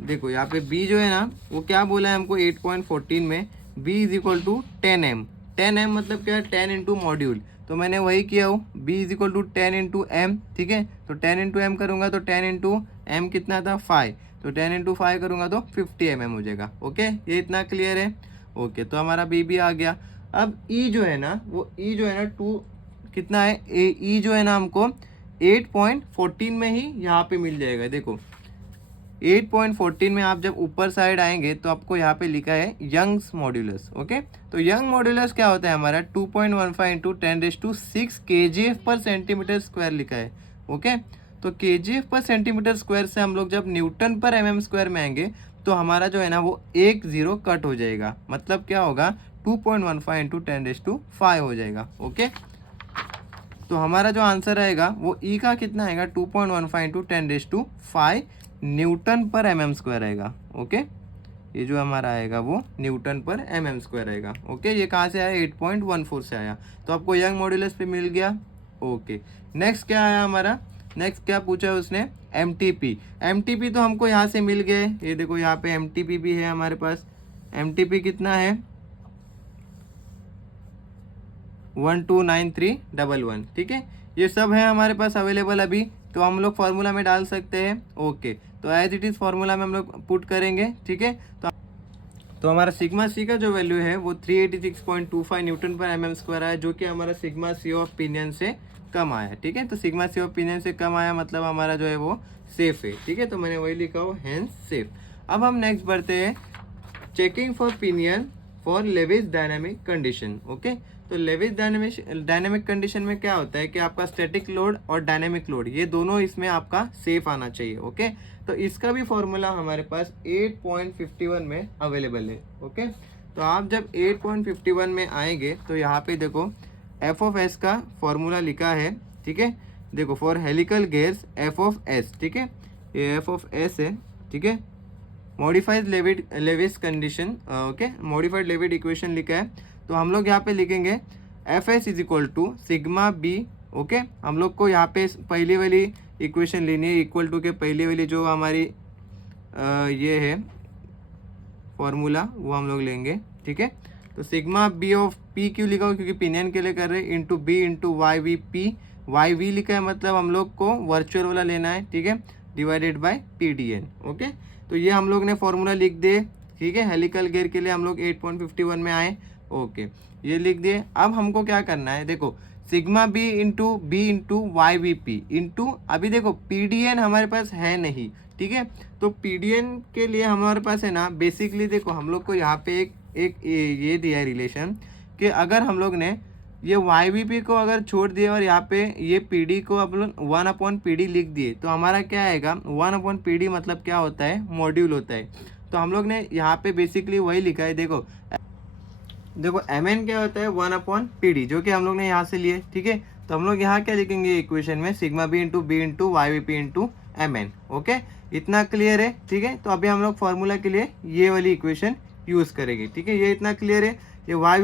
देखो यहाँ पे बी जो है ना वो क्या बोला है हमको 8.14 में, B is equal to 10m। 10m मतलब क्या है? 10 इंटू मॉड्यूल। तो मैंने वही किया हूँ, B is equal to 10 into M, ठीक है। तो 10 इंटू एम करूँगा तो 10 इंटू एम कितना था? 5। तो 10 इंटू 5 करूँगा तो 50 mm हो जाएगा। ओके, ये इतना क्लियर है? ओके, तो हमारा बी भी आ गया। अब ई जो है ना वो ई जो है ना 2 कितना है? ई जो है ना हमको 8.14 में ही यहाँ पे मिल जाएगा। देखो 8.14 में आप जब ऊपर साइड आएंगे तो आपको यहाँ पे लिखा है यंग्स मॉड्यूलस। ओके, तो यंग मॉड्यूलस क्या होता है हमारा? 2.15 इंटू 10⁶ kgf पर सेंटीमीटर स्क्वायर लिखा है। ओके, तो kgf पर सेंटीमीटर स्क्वायर से हम लोग जब न्यूटन पर mm स्क्वायर में आएंगे तो हमारा जो है ना वो 1 0 कट हो जाएगा। मतलब क्या होगा? 2.15 इंटू 10⁵ हो जाएगा। ओके, तो हमारा जो आंसर आएगा वो ई का कितना आएगा? 2.15 इंटू 10⁵ न्यूटन पर mm स्क्वायर आएगा। ओके, ये जो हमारा आएगा वो न्यूटन पर mm स्क्वायर आएगा। ओके, ये कहाँ से आया? 8.14 से आया। तो आपको यंग मॉड्यूलस पे मिल गया। ओके, नेक्स्ट क्या आया हमारा? नेक्स्ट क्या पूछा है उसने? एम तो हमको यहाँ से मिल गए। ये देखो यहाँ पे एम भी है हमारे पास। एम कितना है? 129311, ठीक है। ये सब है हमारे पास अवेलेबल अभी, तो हम लोग फार्मूला में डाल सकते हैं। ओके, तो एज इट इज़ फार्मूला में हम लोग पुट करेंगे, ठीक है। तो हमारा सिग्मा सी का जो वैल्यू है वो 386.25 न्यूटन पर mm स्क्वायर आया, जो कि हमारा सिग्मा सी ऑफ पिनियन से कम आया, ठीक है। तो सिग्मा सी ऑफ पिनियन से कम आया मतलब हमारा जो है वो सेफ है, ठीक है। तो मैंने वही लिखा हो, हेंस सेफ। अब हम नेक्स्ट बढ़ते हैं, checking for pinion for Lewis dynamic condition. Okay, तो लेविस डायनामिक कंडीशन में क्या होता है कि आपका स्टैटिक लोड और डायनामिक लोड ये दोनों इसमें आपका सेफ आना चाहिए। ओके, तो इसका भी फॉर्मूला हमारे पास 8.51 में अवेलेबल है। ओके, तो आप जब 8.51 में आएंगे तो यहाँ पे देखो एफ ऑफ एस का फॉर्मूला लिखा है, ठीक है। देखो for helical gears F of S, ठीक है, ये एफ ऑफ एस है, ठीक है। Modified Lewis condition, okay, modified Lewis equation लिखा है। तो हम लोग यहाँ पे लिखेंगे F S is equal to sigma B. Okay, हम लोग को यहाँ पे पहली वाली इक्वेशन लेनी है, इक्वल टू के पहली वाली जो हमारी ये है फॉर्मूला वो हम लोग लेंगे, ठीक है। तो सिग्मा बी ऑफ पी क्यों लिखा हो? क्योंकि पिनियन के लिए कर रहे हैं, into B into Y V P. Y V लिखा है मतलब हम लोग को वर्चुअल वाला लेना है, ठीक है, divided by P D N. Okay, तो ये हम लोग ने फॉर्मूला लिख दिए, ठीक है। हेलिकल गेयर के लिए हम लोग 8.51 में आए। ओके, ये लिख दिए। अब हमको क्या करना है? देखो sigma B into Y V P into, अभी देखो पी डी एन हमारे पास है नहीं, ठीक है। तो पी डी एन के लिए हमारे पास है ना, बेसिकली देखो हम लोग को यहाँ पे एक ये दिया है रिलेशन कि अगर हम लोग ने ये वाई वी पी को अगर छोड़ दिया और यहाँ पे ये पी डी को अपन 1/PD लिख दिए तो हमारा क्या आएगा? 1/PD मतलब क्या होता है? मॉड्यूल होता है। तो हम लोग ने यहाँ पे बेसिकली वही लिखा है। देखो एम एन क्या होता है? 1/PD, जो कि हम लोग ने यहाँ से लिए, ठीक है। तो हम लोग यहाँ क्या लिखेंगे इक्वेशन में? Sigma B into Y V P into M N. Okay, इतना क्लियर है, ठीक है। तो अभी हम लोग फॉर्मूला के लिए ये वाली इक्वेशन यूज़ करेंगे, ठीक है। ये इतना क्लियर है। ये वाई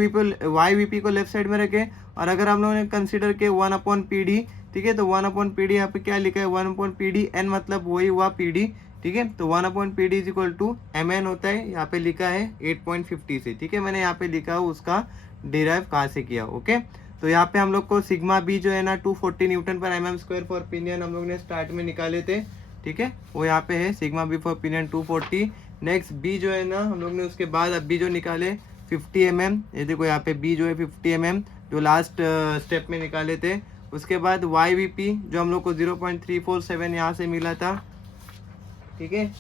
वी पी को लेफ्ट साइड में रखें, और अगर हम लोगों ने कंसिडर किया 1/PD, ठीक है, तो 1/PD यहाँ पे क्या लिखा है? 1/PD एन मतलब वही हुआ PD, ठीक है। तो 1/PD is equal to M N होता है, यहाँ पे लिखा है 8.50 से, ठीक है। मैंने यहाँ पे लिखा हो उसका डिराइव कहाँ से किया। ओके, तो यहाँ पे हम लोग को सिग्मा बी जो है ना 240 न्यूटन पर mm स्क्वायर फॉर पिनियन हम लोग ने स्टार्ट में निकाले थे, ठीक है। वो यहाँ पे है sigma B for pinion 240। Next B जो है ना हम लोग ने उसके बाद अब बी जो निकाले 50 mm, ये देखो यहाँ पे बी जो है 50 mm जो लास्ट स्टेप में निकाले थे। उसके बाद वाई वी पी जो हम लोग को 0.347 यहाँ से मिला था, ठीक है,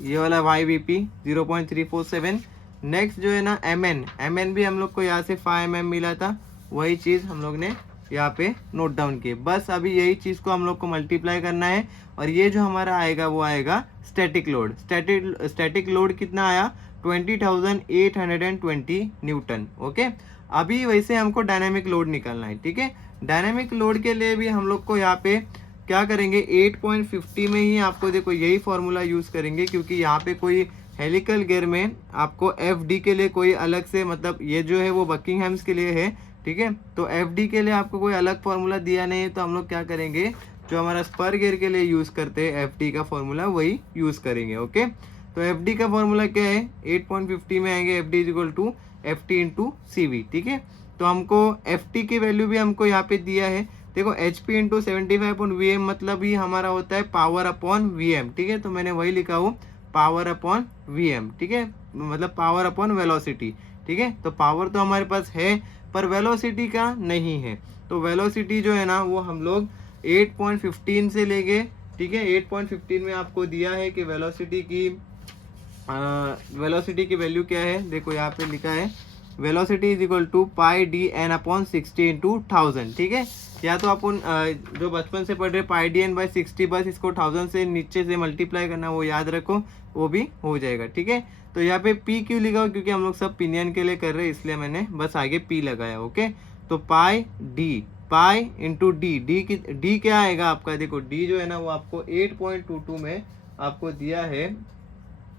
ये वाला वाई वी पी 0.347। नेक्स्ट जो है ना एम एन भी हम लोग को यहाँ से 5 mm मिला था, वही चीज़ हम लोग ने यहाँ पे नोट डाउन किए। बस अभी यही चीज़ को हम लोग को मल्टीप्लाई करना है, और ये जो हमारा आएगा वो आएगा स्टैटिक लोड। स्टैटिक लोड कितना आया? 20,820 न्यूटन। ओके, अभी वैसे हमको डायनामिक लोड निकालना है, ठीक है। डायनामिक लोड के लिए भी हम लोग को यहाँ पे क्या करेंगे 8.50 में ही आपको देखो यही फॉर्मूला यूज़ करेंगे, क्योंकि यहाँ पे कोई हेलिकल गियर में आपको एफ डी के लिए कोई अलग से, मतलब ये जो है वो बकिंगहैम्स के लिए है, ठीक है। तो एफ डी के लिए आपको कोई अलग फार्मूला दिया नहीं है, तो हम लोग क्या करेंगे जो हमारा स्पर गियर के लिए यूज़ करते हैं एफ डी का फॉर्मूला वही यूज़ करेंगे। ओके, तो एफ डी का फॉर्मूला क्या है 8.50 में आएंगे F D is equal to F T into C V, ठीक है। तो हमको एफ टी की वैल्यू भी हमको यहाँ पे दिया है, देखो एच पी इंटू 75/Vm मतलब ही हमारा होता है पावर अपॉन Vm, ठीक है। तो मैंने वही लिखा हूँ पावर अपॉन Vm, ठीक है, मतलब पावर अपॉन वेलोसिटी, ठीक है। तो पावर तो हमारे पास है पर वेलोसिटी का नहीं है, तो वेलोसिटी जो है ना वो हम लोग 8.15 से लेंगे, ठीक है। 8.15 में आपको दिया है कि वेलोसिटी की वैल्यू क्या है, देखो यहाँ पे लिखा है velocity is equal to pi D N upon 60 into 1000, ठीक है। या तो अपन जो बचपन से पढ़ रहे पाई डी एन बाई 60, बस इसको 1000 से नीचे से मल्टीप्लाई करना, वो याद रखो, वो भी हो जाएगा, ठीक है। तो यहाँ पे पी क्यों लिखा हो, क्योंकि हम लोग सब पिनियन के लिए कर रहे हैं, इसलिए मैंने बस आगे पी लगाया। ओके, तो पाई इंटू डी क्या आएगा आपका, देखो डी जो है ना वो आपको 8.22 में आपको दिया है,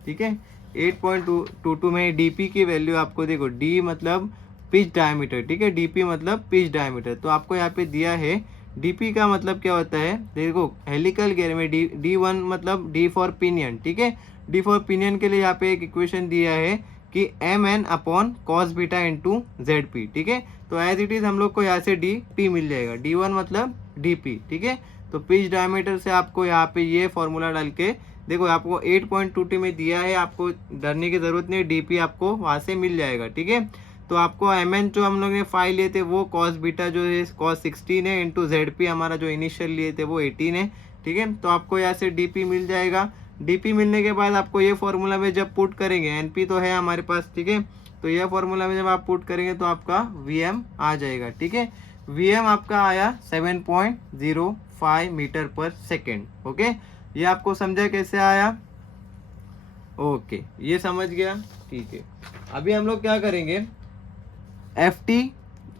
ठीक है। 8.22 में डीपी की वैल्यू आपको देखो, डी मतलब पिच डायमीटर, ठीक है, डीपी मतलब पिच डायमीटर, तो आपको यहाँ पे दिया है डीपी का मतलब क्या होता है, देखो हेलिकल गियर में डी1 मतलब डी फॉर पिनियन, ठीक है। डी फॉर पिनियन के लिए यहाँ पे एक इक्वेशन दिया है कि M N upon cos beta into Z P, ठीक है। तो एज इट इज हम लोग को यहाँ से डी पी मिल जाएगा, डी1 मतलब डी पी, ठीक है। तो पिच डायमीटर से आपको यहाँ पे ये फॉर्मूला डाल के देखो आपको 8.22 में दिया है, आपको डरने की जरूरत नहीं, डीपी आपको वहाँ से मिल जाएगा, ठीक है। तो आपको एम एन जो हम लोग ने फाइल लिए थे वो कॉस बीटा जो है कॉस 16 है इंटू जेड पी हमारा जो इनिशियल लिए थे वो 18 है, ठीक है। तो आपको यहाँ से डीपी मिल जाएगा। डीपी मिलने के बाद आपको ये फॉर्मूला में जब पुट करेंगे, एनपी तो है हमारे पास, ठीक है। तो ये फॉर्मूला में जब आप पुट करेंगे तो आपका वीएम आ जाएगा, ठीक है। वीएम आपका आया 7.05 मीटर पर सेकेंड। ओके, ये आपको समझा कैसे आया, ओके ये समझ गया, ठीक है। अभी हम लोग क्या करेंगे, एफ टी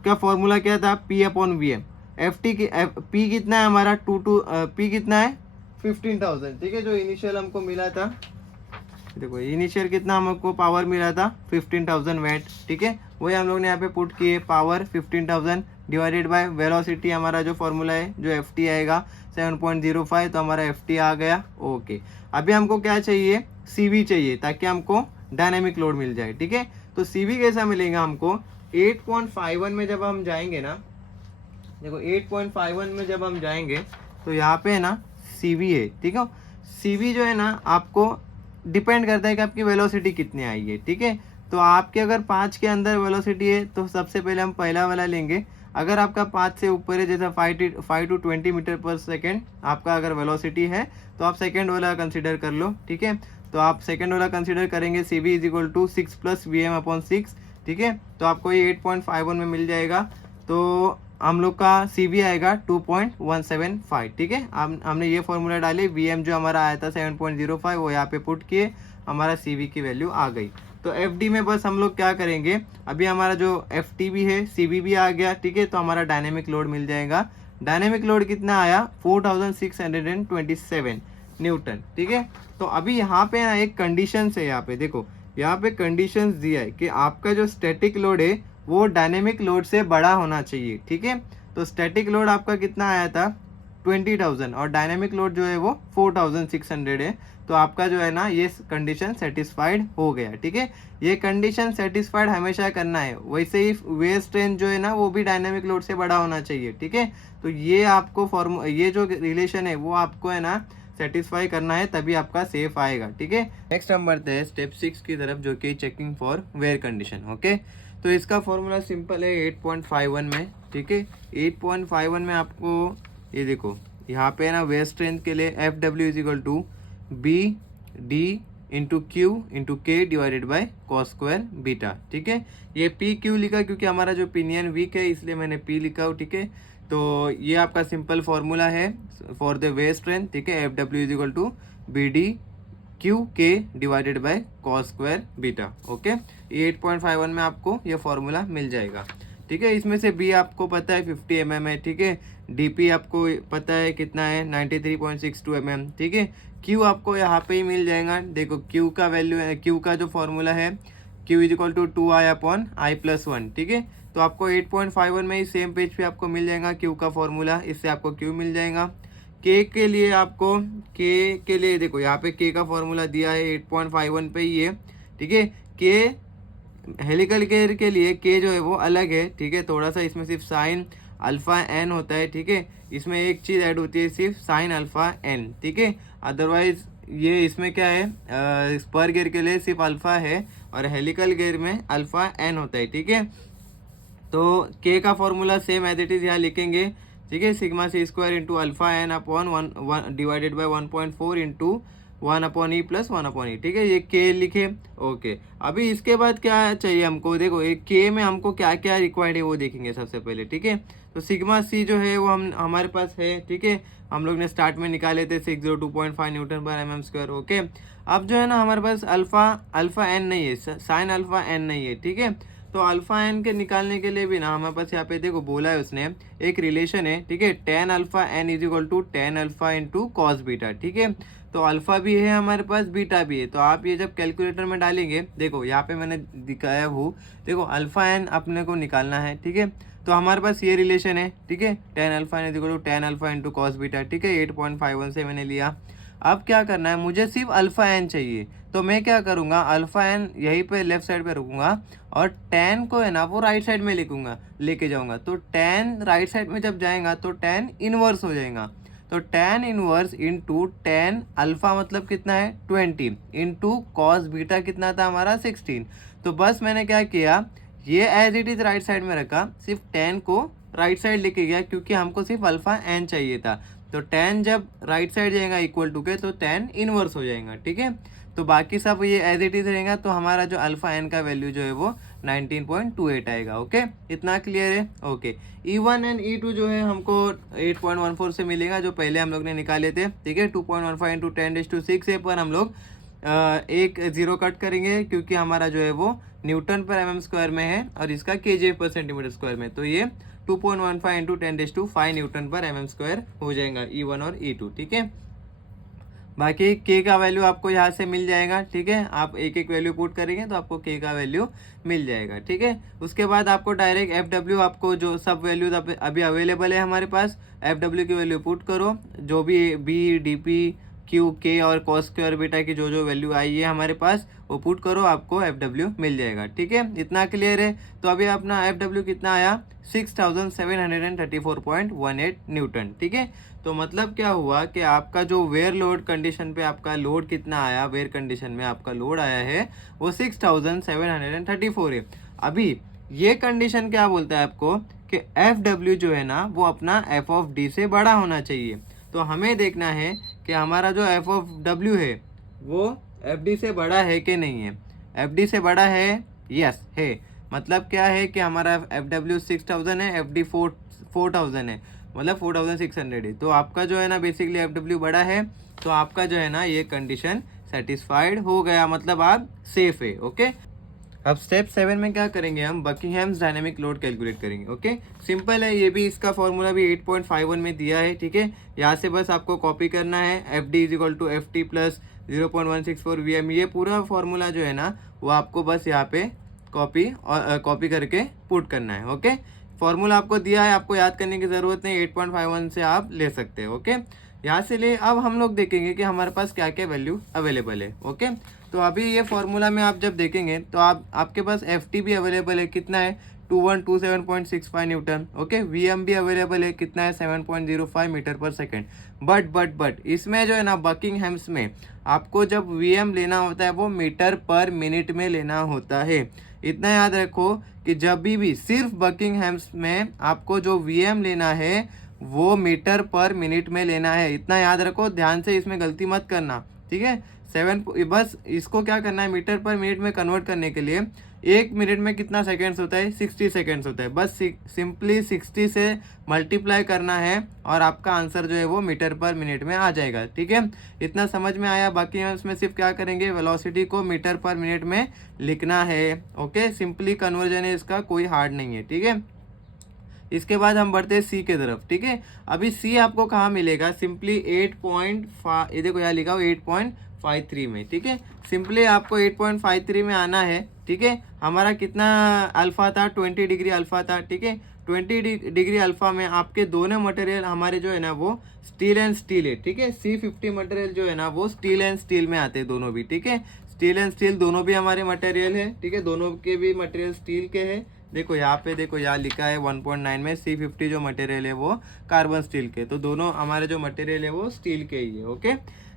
का फॉर्मूला क्या था, P upon V M. F T की पी कितना है हमारा पी कितना है 15,000, ठीक है, जो इनिशियल हमको मिला था, देखो इनिशियल कितना हमको पावर मिला था 15,000 वैट, ठीक है। वही हम लोग ने यहाँ पे पुट किए, पावर 15,000 डिवाइडेड बाय वेलोसिटी, हमारा जो फॉर्मूला है जो एफ टी आएगा 7.05, तो हमारा एफ टी आ गया। ओके, अभी हमको क्या चाहिए, सी वी चाहिए, ताकि हमको डायनेमिक लोड मिल जाए, ठीक है। तो सी वी कैसा मिलेगा हमको, 8.51 में जब हम जाएंगे ना, देखो 8.51 में जब हम जाएंगे तो यहाँ पे है ना सी वी है, ठीक है। सी वी जो है ना आपको डिपेंड करता है कि आपकी वेलोसिटी कितनी आई है, ठीक है। तो आपके अगर 5 के अंदर वेलोसिटी है तो सबसे पहले हम पहला वाला लेंगे। अगर आपका 5 से ऊपर है, जैसा 5 to 20 मीटर पर सेकेंड आपका अगर वेलोसिटी है, तो आप सेकेंड वाला कंसिडर कर लो, ठीक है। तो आप सेकेंड वाला कंसिडर करेंगे, C V is equal to 6 plus V M upon 6, ठीक है। तो आपको ये 8.51 में मिल जाएगा, तो हम लोग का सी वी आएगा 2.175, ठीक है। हमने ये फॉर्मूला डाली, वी एम जो हमारा आया था 7.05 वो यहाँ पे पुट किए, हमारा सी वी की वैल्यू आ गई। तो एफ डी में बस हम लोग क्या करेंगे, अभी हमारा जो एफ टी भी है सी वी भी आ गया, ठीक है। तो हमारा डायनेमिक लोड मिल जाएगा। डायनेमिक लोड कितना आया 4627 न्यूटन, ठीक है। तो अभी यहाँ पे ना एक कंडीशन है, यहाँ पे देखो, यहाँ पे कंडीशंस दिया है कि आपका जो स्टैटिक लोड है वो डायनेमिक लोड से बड़ा होना चाहिए, ठीक है। तो स्टैटिक लोड आपका कितना आया था 20,000 और डायनेमिक लोड जो है वो 4,600 है। तो आपका जो है ना ये कंडीशन सेटिस्फाइड हो गया, ठीक है। ये कंडीशन सेटिस्फाइड हमेशा करना है। वैसे ही वेव स्ट्रेंथ जो है ना वो भी डायनेमिक लोड से बड़ा होना चाहिए, ठीक है। तो ये आपको ये जो रिलेशन है वो आपको है ना सेटिस्फाई करना है, तभी आपका सेफ आएगा, ठीक है। नेक्स्ट हम बढ़ते हैं स्टेप 6 की तरफ, जो कि checking for wear condition. Okay, तो इसका फॉर्मूला सिंपल है 8.51 में, ठीक है। 8.51 में आपको ये देखो यहाँ पे ना वेयर स्ट्रेंथ के लिए F W is equal to B D into Q into K divided by cos square beta, ठीक है। ये पी क्यू लिखा क्योंकि हमारा जो पिनियन वीक है इसलिए मैंने पी लिखा हूँ, ठीक है। तो ये आपका सिंपल फॉर्मूला है फॉर द वेयर स्ट्रेंथ, ठीक है। F W is equal to B D Q K divided by cos square beta. Okay, 8.51 में आपको ये फॉर्मूला मिल जाएगा। ठीक है। इसमें से बी आपको पता है 50 mm है, ठीक है। डीपी आपको पता है कितना है 93.62 mm, ठीक है। क्यू आपको यहाँ पे ही मिल जाएगा। देखो क्यू का वैल्यू है, क्यू का जो फॉर्मूला है Q is equal to 2i/i+1, ठीक है। तो आपको 8.51 में ही सेम पेज पे आपको मिल जाएगा क्यू का फॉर्मूला, इससे आपको क्यू मिल जाएगा। के के लिए आपको के लिए देखो यहाँ पे के का फॉर्मूला दिया है 8.51 पे ही है, ठीक है। के हेलिकल गेयर के लिए के जो है वो अलग है, ठीक है। थोड़ा सा इसमें सिर्फ साइन अल्फा एन होता है, ठीक है। इसमें एक चीज़ ऐड होती है सिर्फ साइन अल्फा एन, ठीक है। अदरवाइज ये इसमें क्या है, स्पर गेयर के लिए सिर्फ अल्फा है और हेलिकल गेयर में अल्फा एन होता है, ठीक है। तो के का formula same as it is यहाँ लिखेंगे, ठीक है। Sigma C square into alpha N upon 1 divided by 1.4 into 1/e+1/e, ठीक है। ये के लिखे, ओके। अभी इसके बाद क्या चाहिए हमको, देखो एक के में हमको क्या क्या रिक्वायर्ड है वो देखेंगे सबसे पहले, ठीक है। तो सिग्मा सी जो है वो हमारे पास है, ठीक है। हम लोग ने स्टार्ट में निकाले थे 602.5 Nm², ओके। अब जो है ना हमारे पास अल्फा एन नहीं है, साइन अल्फा एन नहीं है, ठीक है। तो अल्फा एन के निकालने के लिए भी ना हमारे पास यहाँ पे देखो बोला है उसने एक रिलेशन है, ठीक है। tan alpha N is equal to tan alpha into cos beta, ठीक है। तो अल्फा भी है हमारे पास, बीटा भी है। तो आप ये जब कैलकुलेटर में डालेंगे, देखो यहाँ पे मैंने दिखाया हूँ, देखो अल्फा एन अपने को निकालना है, ठीक है। तो हमारे पास ये रिलेशन है, ठीक है। tan alpha N is equal to tan alpha into cos beta, ठीक है। 8.51 से मैंने लिया। अब क्या करना है, मुझे सिर्फ अल्फा एन चाहिए। तो मैं क्या करूँगा, अल्फा एन यहीं पे लेफ्ट साइड पे रखूँगा और टैन को है ना वो राइट साइड में लिखूँगा, लेके जाऊँगा। तो टैन राइट साइड में जब जाएगा तो टैन इनवर्स हो जाएगा। तो tan inverse into tan alpha मतलब कितना है 20 इंटू कॉस बीटा कितना था हमारा 16। तो बस मैंने क्या किया, ये as it is right side में रखा, सिर्फ टैन को राइट साइड लेके गया क्योंकि हमको सिर्फ अल्फा एन चाहिए था। तो टैन जब राइट साइड जाएगा इक्वल टू के तो टैन इनवर्स हो जाएगा, ठीक है। तो बाकी सब ये एज इट इज रहेगा। तो हमारा जो अल्फा एन का वैल्यू जो है वो 19.28 आएगा, ओके। इतना क्लियर है, ओके। E1 एंड E2 जो है हमको 8.14 से मिलेगा, जो पहले हम लोग ने निकाले थे, ठीक है। 2.15 इंटू 10⁻6 है, पर हम लोग एक जीरो कट करेंगे क्योंकि हमारा जो है वो न्यूटन पर mm² में है और इसका kg पर सेंटीमीटर² में। तो ये 2.15 इंटू 10⁵ न्यूटन पर mm² हो जाएगा E1 और E2, ठीक है। बाकी के का वैल्यू आपको यहाँ से मिल जाएगा, ठीक है। आप एक एक वैल्यू पुट करेंगे तो आपको के का वैल्यू मिल जाएगा, ठीक है। उसके बाद आपको डायरेक्ट FW, आपको जो सब वैल्यूज अभी अवेलेबल है हमारे पास, FW की वैल्यू पुट करो। जो भी बी डी पी क्यू के और कॉस स्क्वायर बीटा की जो जो वैल्यू आई है हमारे पास वो पुट करो, आपको FW मिल जाएगा, ठीक है। इतना क्लियर है। तो अभी अपना FW कितना आया 6734.18 न्यूटन, ठीक है। तो मतलब क्या हुआ कि आपका जो वेयर लोड कंडीशन पे आपका लोड कितना आया, वेयर कंडीशन में आपका लोड आया है वो 6734 है। अभी ये कंडीशन क्या बोलता है आपको कि FW जो है ना वो अपना F(D) से बड़ा होना चाहिए। तो हमें देखना है कि हमारा जो F(W) है वो FD से बड़ा है कि नहीं है। FD से बड़ा है, यस है। मतलब क्या है कि हमारा FW 6000 है, FD 4000 है, मतलब 4600 है। तो आपका जो है ना बेसिकली FW बड़ा है, तो आपका जो है ना ये कंडीशन सेटिस्फाइड हो गया, मतलब आप सेफ है, ओके। अब स्टेप 7 में क्या करेंगे, हम बकिंगहैम्स डायनेमिक लोड कैलकुलेट करेंगे, ओके। सिंपल है, ये भी इसका फॉर्मूला भी 8.51 में दिया है, ठीक है। यहाँ से बस आपको कॉपी करना है, FD is equal to FT plus 0.164 VM। ये पूरा फॉर्मूला जो है ना वो आपको बस यहाँ पे कॉपी करके पुट करना है, ओके। फॉर्मूला आपको दिया है, आपको याद करने की ज़रूरत नहीं, 8.51 से आप ले सकते हैं, ओके। यहाँ से ले अब हम लोग देखेंगे कि हमारे पास क्या क्या वैल्यू अवेलेबल है, ओके। तो अभी ये फॉर्मूला में आप जब देखेंगे तो आपके पास FT भी अवेलेबल है, कितना है 2127.65 न्यूटन, ओके। VM भी अवेलेबल है, कितना है 7.05 मीटर पर सेकेंड। बट इसमें जो है ना बकिंगहैम्स में आपको जब VM लेना होता है वो मीटर पर मिनट में लेना होता है। इतना याद रखो कि जब भी सिर्फ बकिंगहैम्स में आपको जो VM लेना है वो मीटर पर मिनट में लेना है। इतना याद रखो, ध्यान से इसमें गलती मत करना, ठीक है। बस इसको क्या करना है, मीटर पर मिनट में कन्वर्ट करने के लिए 1 मिनट में कितना सेकेंड्स होता है 60 सेकेंड्स होता है। बस सिंपली 60 से मल्टीप्लाई करना है और आपका आंसर जो है वो मीटर पर मिनट में आ जाएगा, ठीक है। इतना समझ में आया। बाकी हम इसमें सिर्फ क्या करेंगे, वेलोसिटी को मीटर पर मिनट में लिखना है, ओके। सिंपली कन्वर्जन है इसका, कोई हार्ड नहीं है, ठीक है। इसके बाद हम बढ़ते हैं सी के तरफ, ठीक है। अभी सी आपको कहाँ मिलेगा, सिंपली 8.5, ये देखो यहाँ लिखा हो 8.53 में, ठीक है। सिंपली आपको 8.53 में आना है, ठीक है। हमारा कितना अल्फा था, 20 डिग्री अल्फा था, ठीक है। 20 डिग्री अल्फा में आपके दोनों मटेरियल हमारे जो है ना वो स्टील एंड स्टील है, ठीक है। C50 मटेरियल जो है ना वो स्टील एंड स्टील में आते हैं दोनों भी, ठीक है। स्टील एंड स्टील दोनों भी हमारे मटेरियल है, ठीक है। दोनों के भी मटेरियल स्टील के हैं। देखो यहाँ पे, देखो यहाँ लिखा है 1.9 में C50 जो मटेरियल है वो कार्बन स्टील के, तो दोनों हमारे जो मटेरियल है वो स्टील के ही है, ओके।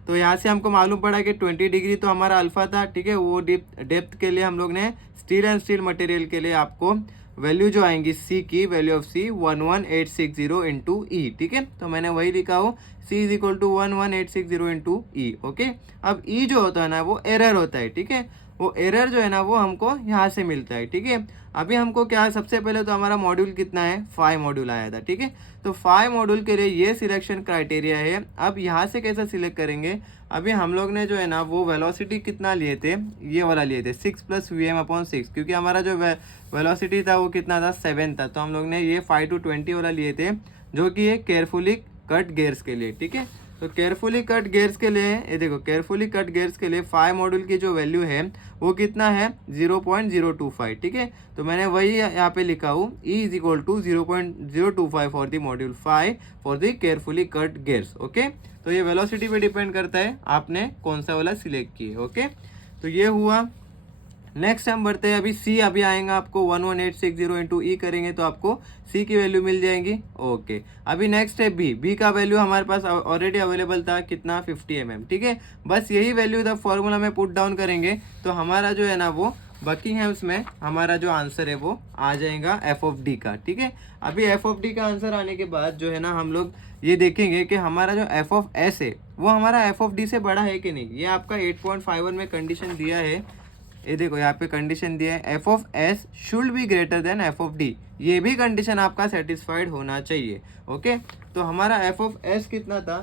तो यहाँ से हमको मालूम पड़ा कि 20 डिग्री तो हमारा अल्फा था, ठीक है। वो डेप्थ के लिए हम लोग ने स्टील एंड स्टील मटेरियल के लिए आपको वैल्यू जो आएंगी सी की, value of C 11860 into E, ठीक है। तो मैंने वही लिखा हो C is equal to 11860 into E, okay. अब ई जो होता है ना वो एरर होता है, ठीक है। वो एरर जो है ना वो हमको यहाँ से मिलता है, ठीक है। अभी हमको क्या, सबसे पहले तो हमारा मॉड्यूल कितना है, 5 मॉड्यूल आया था, ठीक है। तो 5 मॉड्यूल के लिए ये सिलेक्शन क्राइटेरिया है। अब यहाँ से कैसे सिलेक्ट करेंगे, अभी हम लोग ने जो है ना वो वेलोसिटी कितना लिए थे, ये वाला लिए थे 6 + Vm/6, क्योंकि हमारा जो वेलोसिटी था वो कितना था, 7 था। तो हम लोग ने ये 5 to 20 वाला लिए थे, जो कि ये केयरफुली कट गेयर्स के लिए, ठीक है। तो केयरफुली कट गेयर्स के लिए, ये देखो केयरफुली कट गेयर्स के लिए 5 मॉड्यूल की जो वैल्यू है वो कितना है, 0.025, ठीक है। तो मैंने वही यहाँ पे लिखा हूँ E is equal to 0.025 for the module 5 for the carefully cut gears, okay. तो ये वेलोसिटी पे डिपेंड करता है आपने कौन सा वाला सिलेक्ट किए, ओके। तो ये हुआ। नेक्स्ट हम बढ़ते हैं, अभी सी अभी आएगा आपको 11860 इंटू ई करेंगे तो आपको सी की वैल्यू मिल जाएगी, ओके। अभी नेक्स्ट है बी का वैल्यू हमारे पास ऑलरेडी अवेलेबल था, कितना 50 mm, ठीक है। बस यही वैल्यू द फॉर्मूला में पुट डाउन करेंगे तो हमारा जो है ना वो बकिंगहैम्स में हमारा जो आंसर है वो आ जाएगा एफ ऑफ डी का, ठीक है। अभी एफ ऑफ डी का आंसर आने के बाद जो है ना हम लोग ये देखेंगे कि हमारा जो एफ ऑफ एस है वो हमारा एफ ऑफ डी से बड़ा है कि नहीं। ये आपका 8.51 में कंडीशन दिया है, ये देखो यहाँ पे कंडीशन दिया है F of S should be greater than F of D, ये भी कंडीशन आपका सेटिस्फाइड होना चाहिए, ओके। तो हमारा एफ ऑफ एस कितना था,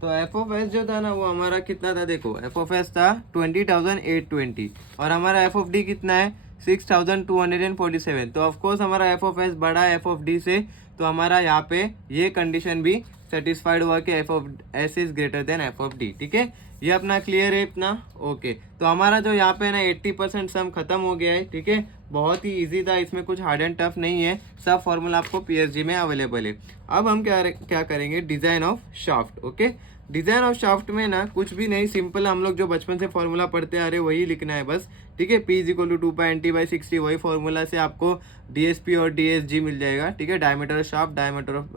तो एफ ऑफ एस जो था ना वो हमारा कितना था, देखो एफ ऑफ एस था 20,820 और हमारा एफ ऑफ डी कितना है 6,247। तो ऑफकोर्स हमारा एफ ऑफ एस बड़ा है एफ ऑफ डी से, तो हमारा यहाँ पे ये कंडीशन भी सेटिस्फाइड हुआ कि F of S is greater than F of D, ठीक है। ये अपना क्लियर है इतना, ओके। तो हमारा जो यहाँ पे ना 80% सम खत्म हो गया है, ठीक है। बहुत ही इजी था, इसमें कुछ हार्ड एंड टफ नहीं है, सब फॉर्मूला आपको पीएचडी में अवेलेबल है। अब हम क्या करेंगे, design of shaft, okay. Design of shaft में ना कुछ भी नहीं, सिंपल हम लोग जो बचपन से फॉर्मूला पढ़ते आ रहे वही लिखना है बस, ठीक है। P = 2π/NT/60, वही फॉर्मूला से आपको DSP और DSG मिल जाएगा, ठीक है। Diameter of shaft, diameter of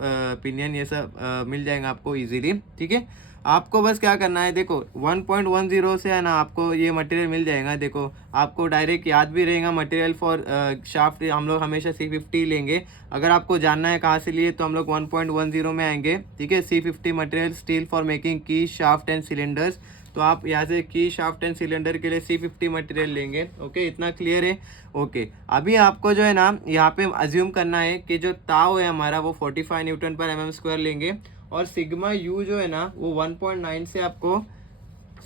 pinion, ये सब मिल जाएगा आपको इजीली, ठीक है। आपको बस क्या करना है, देखो 1.10 से है ना आपको ये मटेरियल मिल जाएगा। देखो आपको डायरेक्ट याद भी रहेगा मटेरियल फॉर शाफ्ट हम लोग हमेशा C50 लेंगे। अगर आपको जानना है कहाँ से लिए तो हम लोग 1.10 में आएंगे, ठीक है। C50 material steel for making की शाफ्ट एंड सिलेंडर्स, तो आप यहाँ से की शाफ्ट एंड सिलेंडर के लिए C50 मटेरियल लेंगे, ओके। इतना क्लियर है, ओके। अभी आपको जो है ना यहाँ पे अज्यूम करना है कि जो ताव है हमारा वो 45 Nm/mm² लेंगे और सिग्मा यू जो है ना वो 1.9 से आपको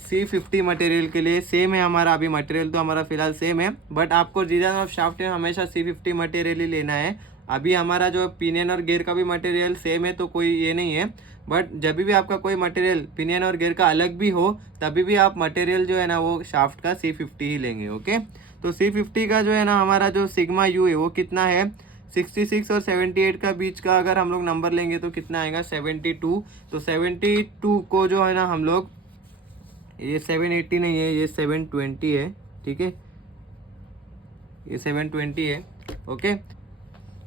C50 मटेरियल के लिए सेम है हमारा। अभी मटेरियल तो हमारा फिलहाल सेम है, बट आपको डिजाइन ऑफ शाफ्ट हमेशा C50 मटेरियल ही लेना है। अभी हमारा जो पिनियन और गियर का भी मटेरियल सेम है तो कोई ये नहीं है, बट जब भी आपका कोई मटेरियल पिनियन और गियर का अलग भी हो तभी भी आप मटेरियल जो है ना वो शाफ्ट का C50 ही लेंगे, ओके। तो C50 का जो है ना हमारा जो सिग्मा यू है वो कितना है, 66 और 78 का बीच का अगर हम लोग नंबर लेंगे तो कितना आएगा, 72। तो 72 को जो है ना हम लोग, ये 780 नहीं है, ये 720 है, ठीक है। ये 720 है, ओके।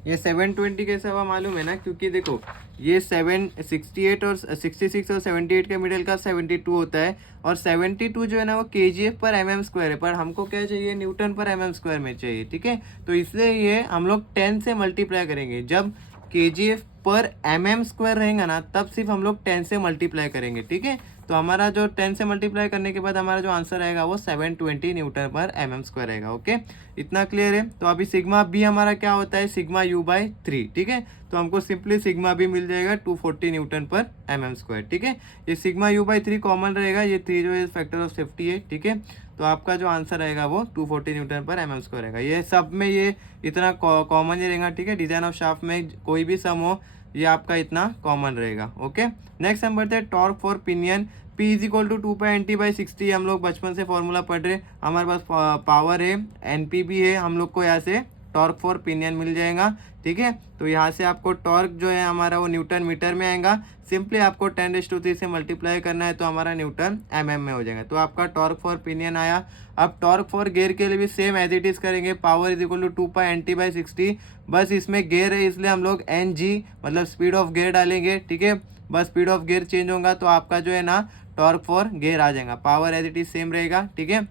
ये 720 कैसे हुआ मालूम है ना, क्योंकि देखो ये 768 और 66 और 78 के मिडिल का 72 होता है और 72 जो है ना वो kgf/mm² है, पर हमको क्या चाहिए, Nm/mm² में चाहिए, ठीक है। तो इसलिए ये हम लोग 10 से मल्टीप्लाई करेंगे। जब kgf/mm² रहेगा ना तब सिर्फ हम लोग 10 से मल्टीप्लाई करेंगे, ठीक है। तो हमारा जो 10 से मल्टीप्लाई करने के बाद हमारा जो आंसर आएगा वो 720 Nm/mm² रहेगा, ओके। इतना क्लियर है। तो अभी सिग्मा बी हमारा क्या होता है, सिग्मा u/3, ठीक है। तो हमको सिंपली सिग्मा बी मिल जाएगा 240 Nm/mm², ठीक है। ये सिग्मा u/3 कॉमन रहेगा, ये 3 जो है फैक्टर ऑफ सेफ्टी है, ठीक है। तो आपका जो आंसर रहेगा वो 240 न्यूटन पर एम स्क्वायर रहेगा। ये सब में ये इतना कॉमन ही रहेगा, ठीक है। डिजाइन ऑफ शाफ्ट में कोई भी सम हो ये आपका इतना कॉमन रहेगा, ओके। नेक्स्ट हम बढ़ते हैं torque for pinion. P is equal to 2.NT/60। हम लोग बचपन से फॉर्मूला पढ़ रहे, हमारे पास पावर है, NP भी है, हम लोग को यहाँ से टॉर्क फॉर पिनियन मिल जाएगा, ठीक है। तो यहाँ से आपको टॉर्क जो है हमारा वो न्यूटन मीटर में आएगा, सिंपली आपको 10⁻³ से मल्टीप्लाई करना है तो हमारा न्यूटन mm में हो जाएगा। तो आपका टॉर्क फॉर पिनियन आया। अब टॉर्क फॉर गियर के लिए भी सेम एज इट इज करेंगे, power is equal to 2.NT/60। बस इसमें गियर है इसलिए हम लोग NG मतलब स्पीड ऑफ गियर डालेंगे, ठीक है। बस स्पीड ऑफ गियर चेंज होगा तो आपका जो है ना टॉर्क फॉर गियर आ जाएगा, power as it is same रहेगा, ठीक है।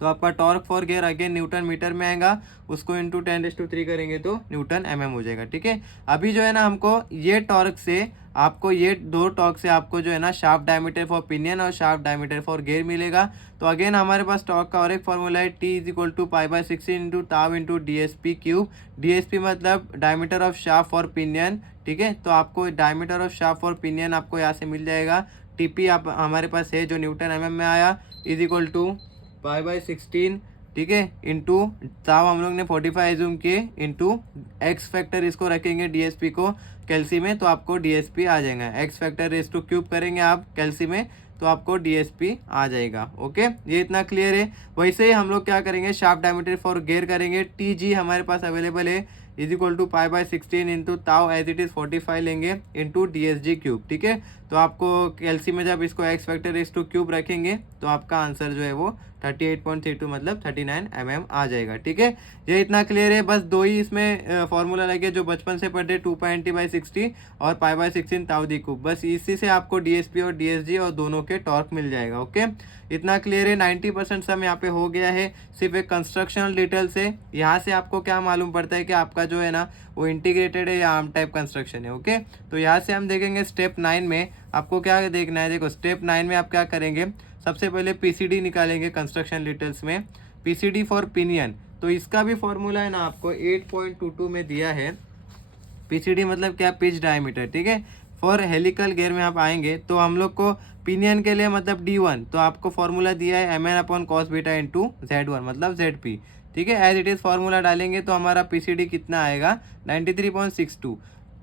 तो आपका torque for gear again newton metre में आएगा, उसको इंटू 10⁻³ करेंगे तो न्यूटन mm हो जाएगा, ठीक है। अभी जो है ना हमको ये टॉर्क से आपको ये दो टॉर्क से आपको जो है ना शाफ्ट डायमीटर फॉर पिनियन और शाफ्ट डायमीटर फॉर गियर मिलेगा। तो अगेन हमारे पास टॉर्क का और एक फॉर्मूला है, T is equal to π/16 into tau into DSP cube. DSP मतलब diameter of shaft for pinion, ठीक है। तो आपको diameter of shaft for pinion आपको यहाँ से मिल जाएगा। TP आप हमारे पास है जो न्यूटन mm में आया, इज इक्वल टू π/16, ठीक है, इंटू ताव हम लोग ने 45 एज्यूम किए, इंटू एक्स फैक्टर इसको रखेंगे DSP को कैल्सी में तो आपको DSP आ जाएगा। X factor raise two cube करेंगे आप कैल्सी में तो आपको DSP आ जाएगा, ओके। ये इतना क्लियर है। वैसे ही हम लोग क्या करेंगे, शाफ्ट डायमीटर फॉर गियर करेंगे। TG हमारे पास अवेलेबल है, इज इक्वल टू π/16 इंटू ताव एज इट इज 45 लेंगे इंटू DSG क्यूब, ठीक है। तो आपको कैल्सी में जब इसको x factor raise two cube रखेंगे तो आपका आंसर जो है वो 38.32 मतलब 39 mm आ जाएगा, ठीक है। ये इतना क्लियर है। बस दो ही इसमें फॉर्मूला लगे जो बचपन से पढ़े, 2.NT/60 और π/16 ताव दी क्यूब। बस इसी से आपको DSP और DSG और दोनों के टॉर्क मिल जाएगा, ओके। इतना क्लियर है। 90% सम यहाँ पे हो गया है, सिर्फ एक कंस्ट्रक्शनल डिटेल से। यहाँ से आपको क्या मालूम पड़ता है कि आपका जो है ना वो इंटीग्रेटेड है या आर्म टाइप कंस्ट्रक्शन है, ओके। तो यहाँ से हम देखेंगे स्टेप 9 में आपको क्या देखना है। देखो स्टेप 9 में आप क्या करेंगे, सबसे पहले PCD निकालेंगे कंस्ट्रक्शन डिटेल्स में। PCD फॉर पिनियन, तो इसका भी फॉर्मूला है ना आपको 8.22 में दिया है। PCD मतलब क्या, पिच डायमीटर, ठीक है। फॉर हेलिकल गियर में आप आएंगे तो हम लोग को पिनियन के लिए मतलब D1 तो आपको फॉर्मूला दिया है mn/cos बीटा इंटू Z1 मतलब ZP, ठीक है। एज इट इज फॉर्मूला डालेंगे तो हमारा PCD कितना आएगा, 93.62,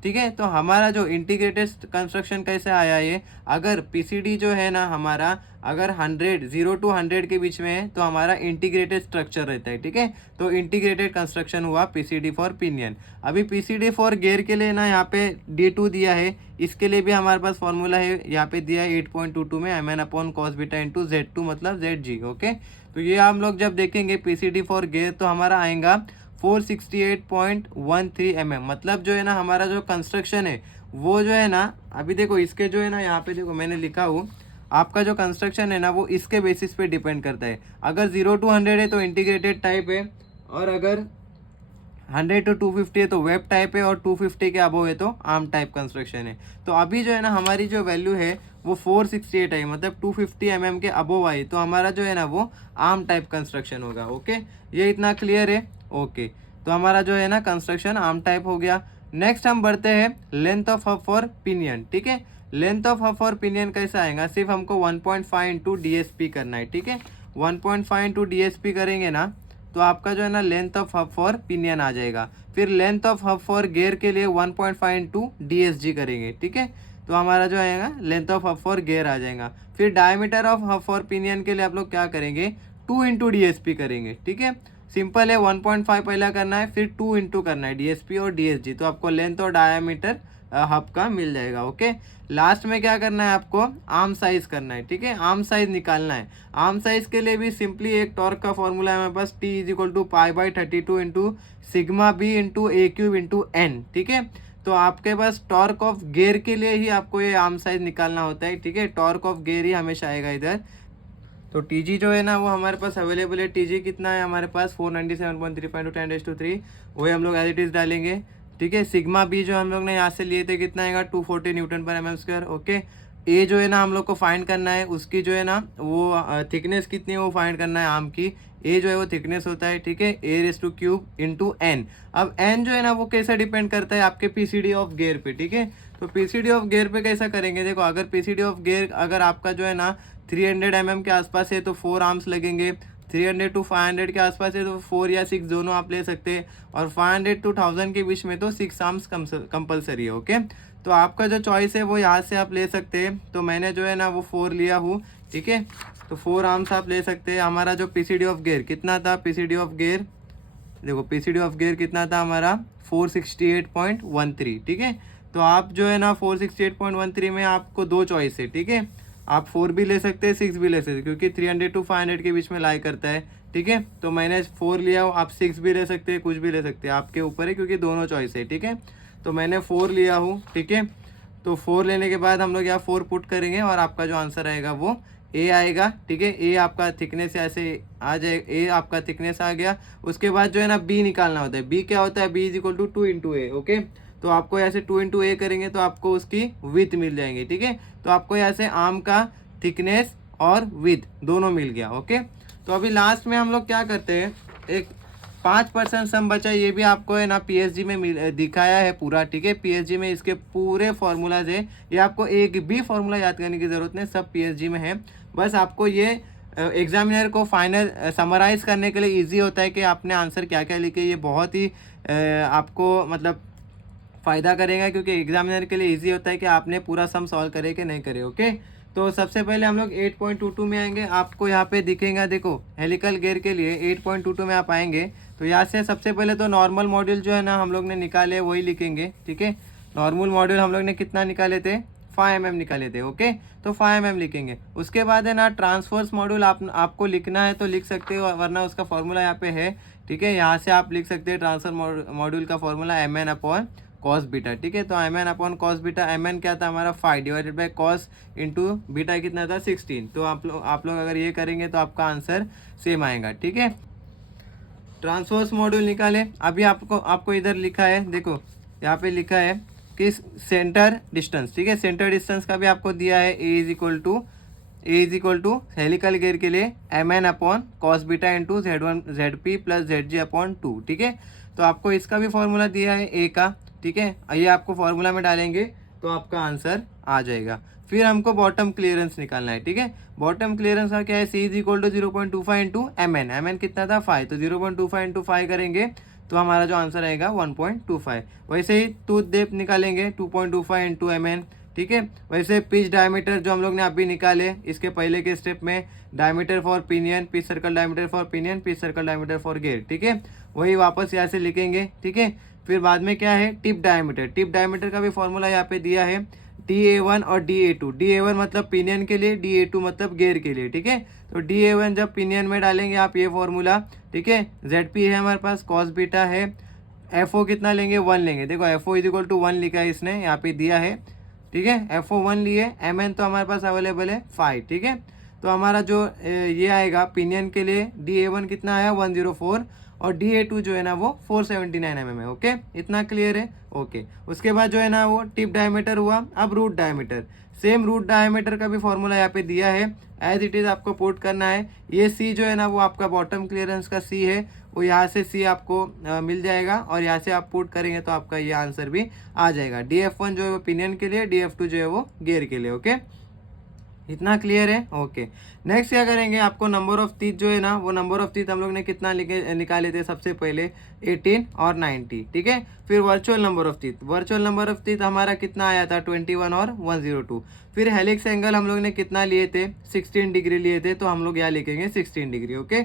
ठीक है। तो हमारा जो इंटीग्रेटेड कंस्ट्रक्शन कैसे आया ये, अगर PCD जो है ना हमारा अगर 0 to 100 के बीच में है तो हमारा इंटीग्रेटेड स्ट्रक्चर रहता है, ठीक है। तो इंटीग्रेटेड कंस्ट्रक्शन हुआ PCD फॉर पिनियन। अभी PCD फॉर गियर के लिए ना यहाँ पे D2 दिया है, इसके लिए भी हमारे पास फॉर्मूला है, यहाँ पे दिया है 8.22 में mn/cos बीटा इंटू Z2 मतलब ZG, ओके। तो ये हम लोग जब देखेंगे PCD फॉर गियर तो हमारा आएगा 468.13 mm। मतलब जो है ना हमारा जो कंस्ट्रक्शन है वो जो है ना, अभी देखो इसके जो है ना यहाँ पे देखो मैंने लिखा हूँ, आपका जो कंस्ट्रक्शन है ना वो इसके बेसिस पे डिपेंड करता है। अगर 0 to 100 है तो इंटीग्रेटेड टाइप है, और अगर 100 to 250 है तो वेब टाइप है, और 250 के अबव है तो आर्म टाइप कंस्ट्रक्शन है। तो अभी जो है ना हमारी जो वैल्यू है वो 468 आई, मतलब 250 mm के अबव आई, तो हमारा जो है ना वो आर्म टाइप कंस्ट्रक्शन होगा, ओके। ये इतना क्लियर है, ओके। तो हमारा जो है ना कंस्ट्रक्शन आर्म टाइप हो गया। नेक्स्ट हम बढ़ते हैं length of hub for pinion, ठीक है। Length of hub for pinion कैसा आएगा, सिर्फ हमको 1.5 इंटू DSP करना है, ठीक है। 1.5 इंटू DSP करेंगे ना तो आपका जो है ना length of hub for pinion आ जाएगा। फिर length of hub for gear के लिए 1.5 इंटू DSG करेंगे, ठीक है। तो हमारा जो आएगा length of hub for gear आ जाएगा। फिर diameter of hub for pinion के लिए आप लोग क्या करेंगे, 2 इंटू DSP करेंगे, ठीक है। सिंपल है, 1.5 पहला करना है, फिर 2 इंटू करना है DSP और DSG, तो आपको लेंथ और डायमीटर हब का मिल जाएगा, ओके। लास्ट में क्या करना है, आपको आर्म साइज करना है, ठीक है। आर्म साइज निकालना है। आर्म साइज के लिए भी सिंपली एक टॉर्क का फॉर्मूला है हमारे पास, T is equal to π/32 into sigma B into A cube into N, ठीक है। तो आपके पास टॉर्क ऑफ गियर के लिए ही आपको ये आर्म साइज निकालना होता है, ठीक है। टॉर्क ऑफ गियर ही हमेशा आएगा इधर। तो TG जो है ना वो हमारे पास अवेलेबल है। TG कितना है हमारे पास, 497.35 × 10⁻³ वही हम लोग एज इट इज डालेंगे, ठीक है। सिग्मा B जो हम लोग ने यहाँ से लिए थे कितना आएगा, 240 न्यूटन पर mm², ओके। A जो है ना हम लोग को फाइंड करना है, उसकी जो है ना वो थिकनेस कितनी है वो फाइंड करना है आर्म की। A जो है वो थिकनेस होता है, ठीक है, A³ इंटू N। अब N जो है ना वो कैसे डिपेंड करता है आपके PCD ऑफ गियर पे, ठीक है। तो PCD ऑफ गियर पे कैसा करेंगे, देखो अगर PCD ऑफ गियर अगर आपका जो है ना 300 mm के आसपास है तो 4 आर्म्स लगेंगे, 300 to 500 के आसपास है तो 4 या 6 दोनों आप ले सकते हैं, और 500 to 1000 के बीच में तो 6 आर्म्स कंपलसरी है। ओके, तो आपका जो चॉइस है वो यहाँ से आप ले सकते हैं। तो मैंने जो है ना वो 4 लिया हूँ, ठीक है। तो 4 आर्म्स आप ले सकते हैं। हमारा जो पीसीडी ऑफ गियर कितना था, पीसीडी ऑफ गियर देखो, पीसीडी ऑफ गियर कितना था हमारा 468.13, ठीक है। तो आप जो है ना 468.13 में आपको 2 चॉइस है, ठीक है। आप 4 भी ले सकते हैं, 6 भी ले सकते हैं, क्योंकि 300 to 500 के बीच में लाई करता है, ठीक है। तो मैंने 4 लिया हूँ, आप 6 भी ले सकते हैं, कुछ भी ले सकते हैं, आपके ऊपर है, क्योंकि दोनों चॉइस है, ठीक है। तो मैंने 4 लिया हूँ, ठीक है। तो 4 लेने के बाद हम लोग यहाँ 4 पुट करेंगे और आपका जो आंसर आएगा वो ए आएगा, ठीक है। ए आपका थिकनेस ऐसे आ जाए, ए आपका थिकनेस आ गया। उसके बाद जो है ना बी निकालना होता है। बी क्या होता है, B is equal to 2 into A. Okay, तो आपको ऐसे 2 इंटू ए करेंगे तो आपको उसकी विथ मिल जाएंगे, ठीक है। तो आपको ऐसे आर्म का थिकनेस और विथ दोनों मिल गया। ओके, तो अभी लास्ट में हम लोग क्या करते हैं, एक 5% सम बचा, ये भी आपको है ना पीएसजी में दिखाया है पूरा, ठीक है। पीएसजी में इसके पूरे फॉर्मूलाज है, ये आपको एक भी फॉर्मूला याद करने की ज़रूरत नहीं, सब पीएसजी में है। बस आपको ये एग्जामिनर को फाइनल समराइज करने के लिए इजी होता है कि आपने आंसर क्या क्या लिखे। ये बहुत ही आपको मतलब फ़ायदा करेगा, क्योंकि एग्जामिनर के लिए इजी होता है कि आपने पूरा सम सॉल्व करे कि नहीं करे। ओके, तो सबसे पहले हम लोग 8.22 में आएंगे। आपको यहाँ पे दिखेगा, देखो हेलिकल गियर के लिए 8.22 में आप आएंगे तो यहाँ से सबसे पहले तो नॉर्मल मॉड्यूल जो है ना हम लोग ने निकाले वही लिखेंगे, ठीक है। नॉर्मल मॉड्यूल हम लोग ने कितना निकाले थे, 5 mm निकाले थे। ओके, तो 5 mm लिखेंगे। उसके बाद है ना ट्रांसफर्स मॉड्यूल आपको लिखना है तो लिख सकते हो, वरना उसका फॉर्मूला यहाँ पे है, ठीक है। यहाँ से आप लिख सकते हैं ट्रांसफर मॉड्यूल का formula mn upon cos beta, ठीक है। तो mn upon cos beta, mn क्या था हमारा 5 divided by cos into beta कितना था 16। तो आप लोग अगर ये करेंगे तो आपका आंसर सेम आएगा, ठीक है। ट्रांसवर्स मॉड्यूल निकाले। अभी आपको इधर लिखा है, देखो यहाँ पे लिखा है कि सेंटर डिस्टेंस, ठीक है। सेंटर डिस्टेंस का भी आपको दिया है, A is equal to helical gear के लिए mn upon cos beta into Z1 ZP plus ZG upon 2, ठीक है। तो आपको इसका भी फॉर्मूला दिया है ए का, ठीक है। ये आपको फॉर्मूला में डालेंगे तो आपका आंसर आ जाएगा। फिर हमको बॉटम क्लियरेंस निकालना है, ठीक है। बॉटम क्लियरेंस का क्या है, C is equal to 0.25 into mn कितना था 5, तो 0.25 इंटू 5 करेंगे तो हमारा जो आंसर आएगा 1.25। वैसे ही टूथ डेप्थ निकालेंगे 2.25 इंटू mn, ठीक है। वैसे पिच डायमीटर जो हम लोग ने अभी निकाले इसके पहले के स्टेप में, diameter for pinion, pitch circle diameter for pinion, pitch circle diameter for gear, ठीक है। वही वापस यहाँ से लिखेंगे, ठीक है। फिर बाद में क्या है, टिप डायमीटर। टिप डायमीटर का भी फॉर्मूला यहाँ पे दिया है, DA1 और DA2। DA1 मतलब पिनियन के लिए, DA2 मतलब गियर के लिए, ठीक है। तो DA1 जब पिनियन में डालेंगे आप ये फॉर्मूला, ठीक है। ZP है हमारे पास, कॉस बीटा है, FO कितना लेंगे 1 लेंगे। देखो FO इज इक्वल टू 1 लिखा है इसने, यहाँ पे दिया है, ठीक है। FO 1 लिए, MN तो हमारे पास अवेलेबल है 5, ठीक है। तो हमारा जो ये आएगा पिनियन के लिए DA1 कितना आया 104 और DA2 जो है ना वो 479 mm है। ओके, इतना क्लियर है। ओके, उसके बाद जो है ना वो टिप डायमीटर हुआ। अब root diameter, same root diameter का भी फॉर्मूला यहाँ पे दिया है, एज इट इज आपको पुट करना है। ये सी जो है ना वो आपका बॉटम क्लियरेंस का सी है, वो यहाँ से सी आपको मिल जाएगा और यहाँ से आप पुट करेंगे तो आपका ये आंसर भी आ जाएगा। DF1 जो है वो पिनियन के लिए, DF2 जो है वो गियर के लिए। ओके, इतना क्लियर है। ओके, नेक्स्ट क्या करेंगे, आपको नंबर ऑफ टीथ जो है ना वो नंबर ऑफ टीथ हम लोग ने कितना निकाले थे सबसे पहले 18 और 90, ठीक है। फिर virtual number of teeth, virtual number of teeth हमारा कितना आया था 21 और 102। फिर हेलिक्स एंगल हम लोग ने कितना लिए थे 16 डिग्री लिए थे, तो हम लोग यहाँ लिखेंगे 16 डिग्री। ओके,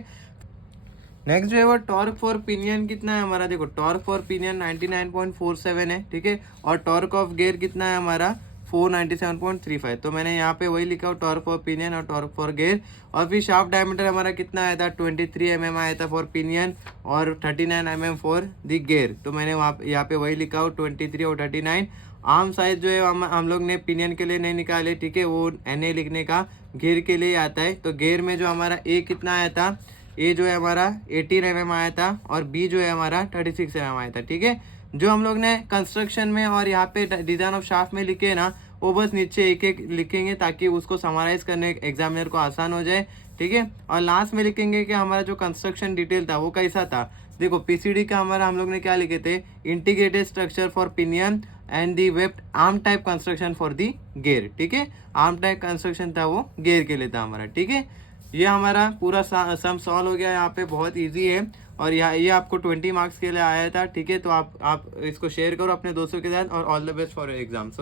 नेक्स्ट जो है वो टॉर्क फॉर पिनियन कितना है हमारा, देखो टॉर्क फॉर पिनियन 99.47 है, ठीक है। और टॉर्क ऑफ गियर कितना है हमारा 497.35। तो मैंने यहाँ पे वही लिखा टॉर्क फॉर पिनियन और टॉर्क फॉर गियर। और फिर शाफ्ट डायमीटर हमारा कितना आया था 23 mm आया था फॉर पिनियन और 39 mm फॉर द गियर। तो मैंने वहाँ यहाँ पे वही लिखा 23 और 39। आर्म साइज जो है हम लोग ने पिनियन के लिए नहीं निकाले, ठीक है, वो NA लिखने का गियर के लिए आता है। तो गियर में जो हमारा A कितना आया था, A जो है हमारा 18 mm आया था और B जो है हमारा 36 mm आया था, ठीक है। जो हम लोग ने कंस्ट्रक्शन में और यहाँ पे डिजाइन ऑफ शाफ्ट में लिखे ना वो बस नीचे एक एक लिखेंगे ताकि उसको समराइज करने एग्जामिनर को आसान हो जाए, ठीक है। और लास्ट में लिखेंगे कि हमारा जो कंस्ट्रक्शन डिटेल था वो कैसा था। देखो PCD का हमारा हम लोग ने क्या लिखे थे, integrated structure for pinion and the web arm type construction for the gear, ठीक है। आर्म टाइप कंस्ट्रक्शन था वो गेयर के लिए था हमारा, ठीक है। ये हमारा पूरा सम सॉल्व हो गया यहाँ पे, बहुत इजी है। और यहाँ ये आपको 20 मार्क्स के लिए आया था, ठीक है। तो आप इसको शेयर करो अपने दोस्तों के साथ, और all the best for your exams.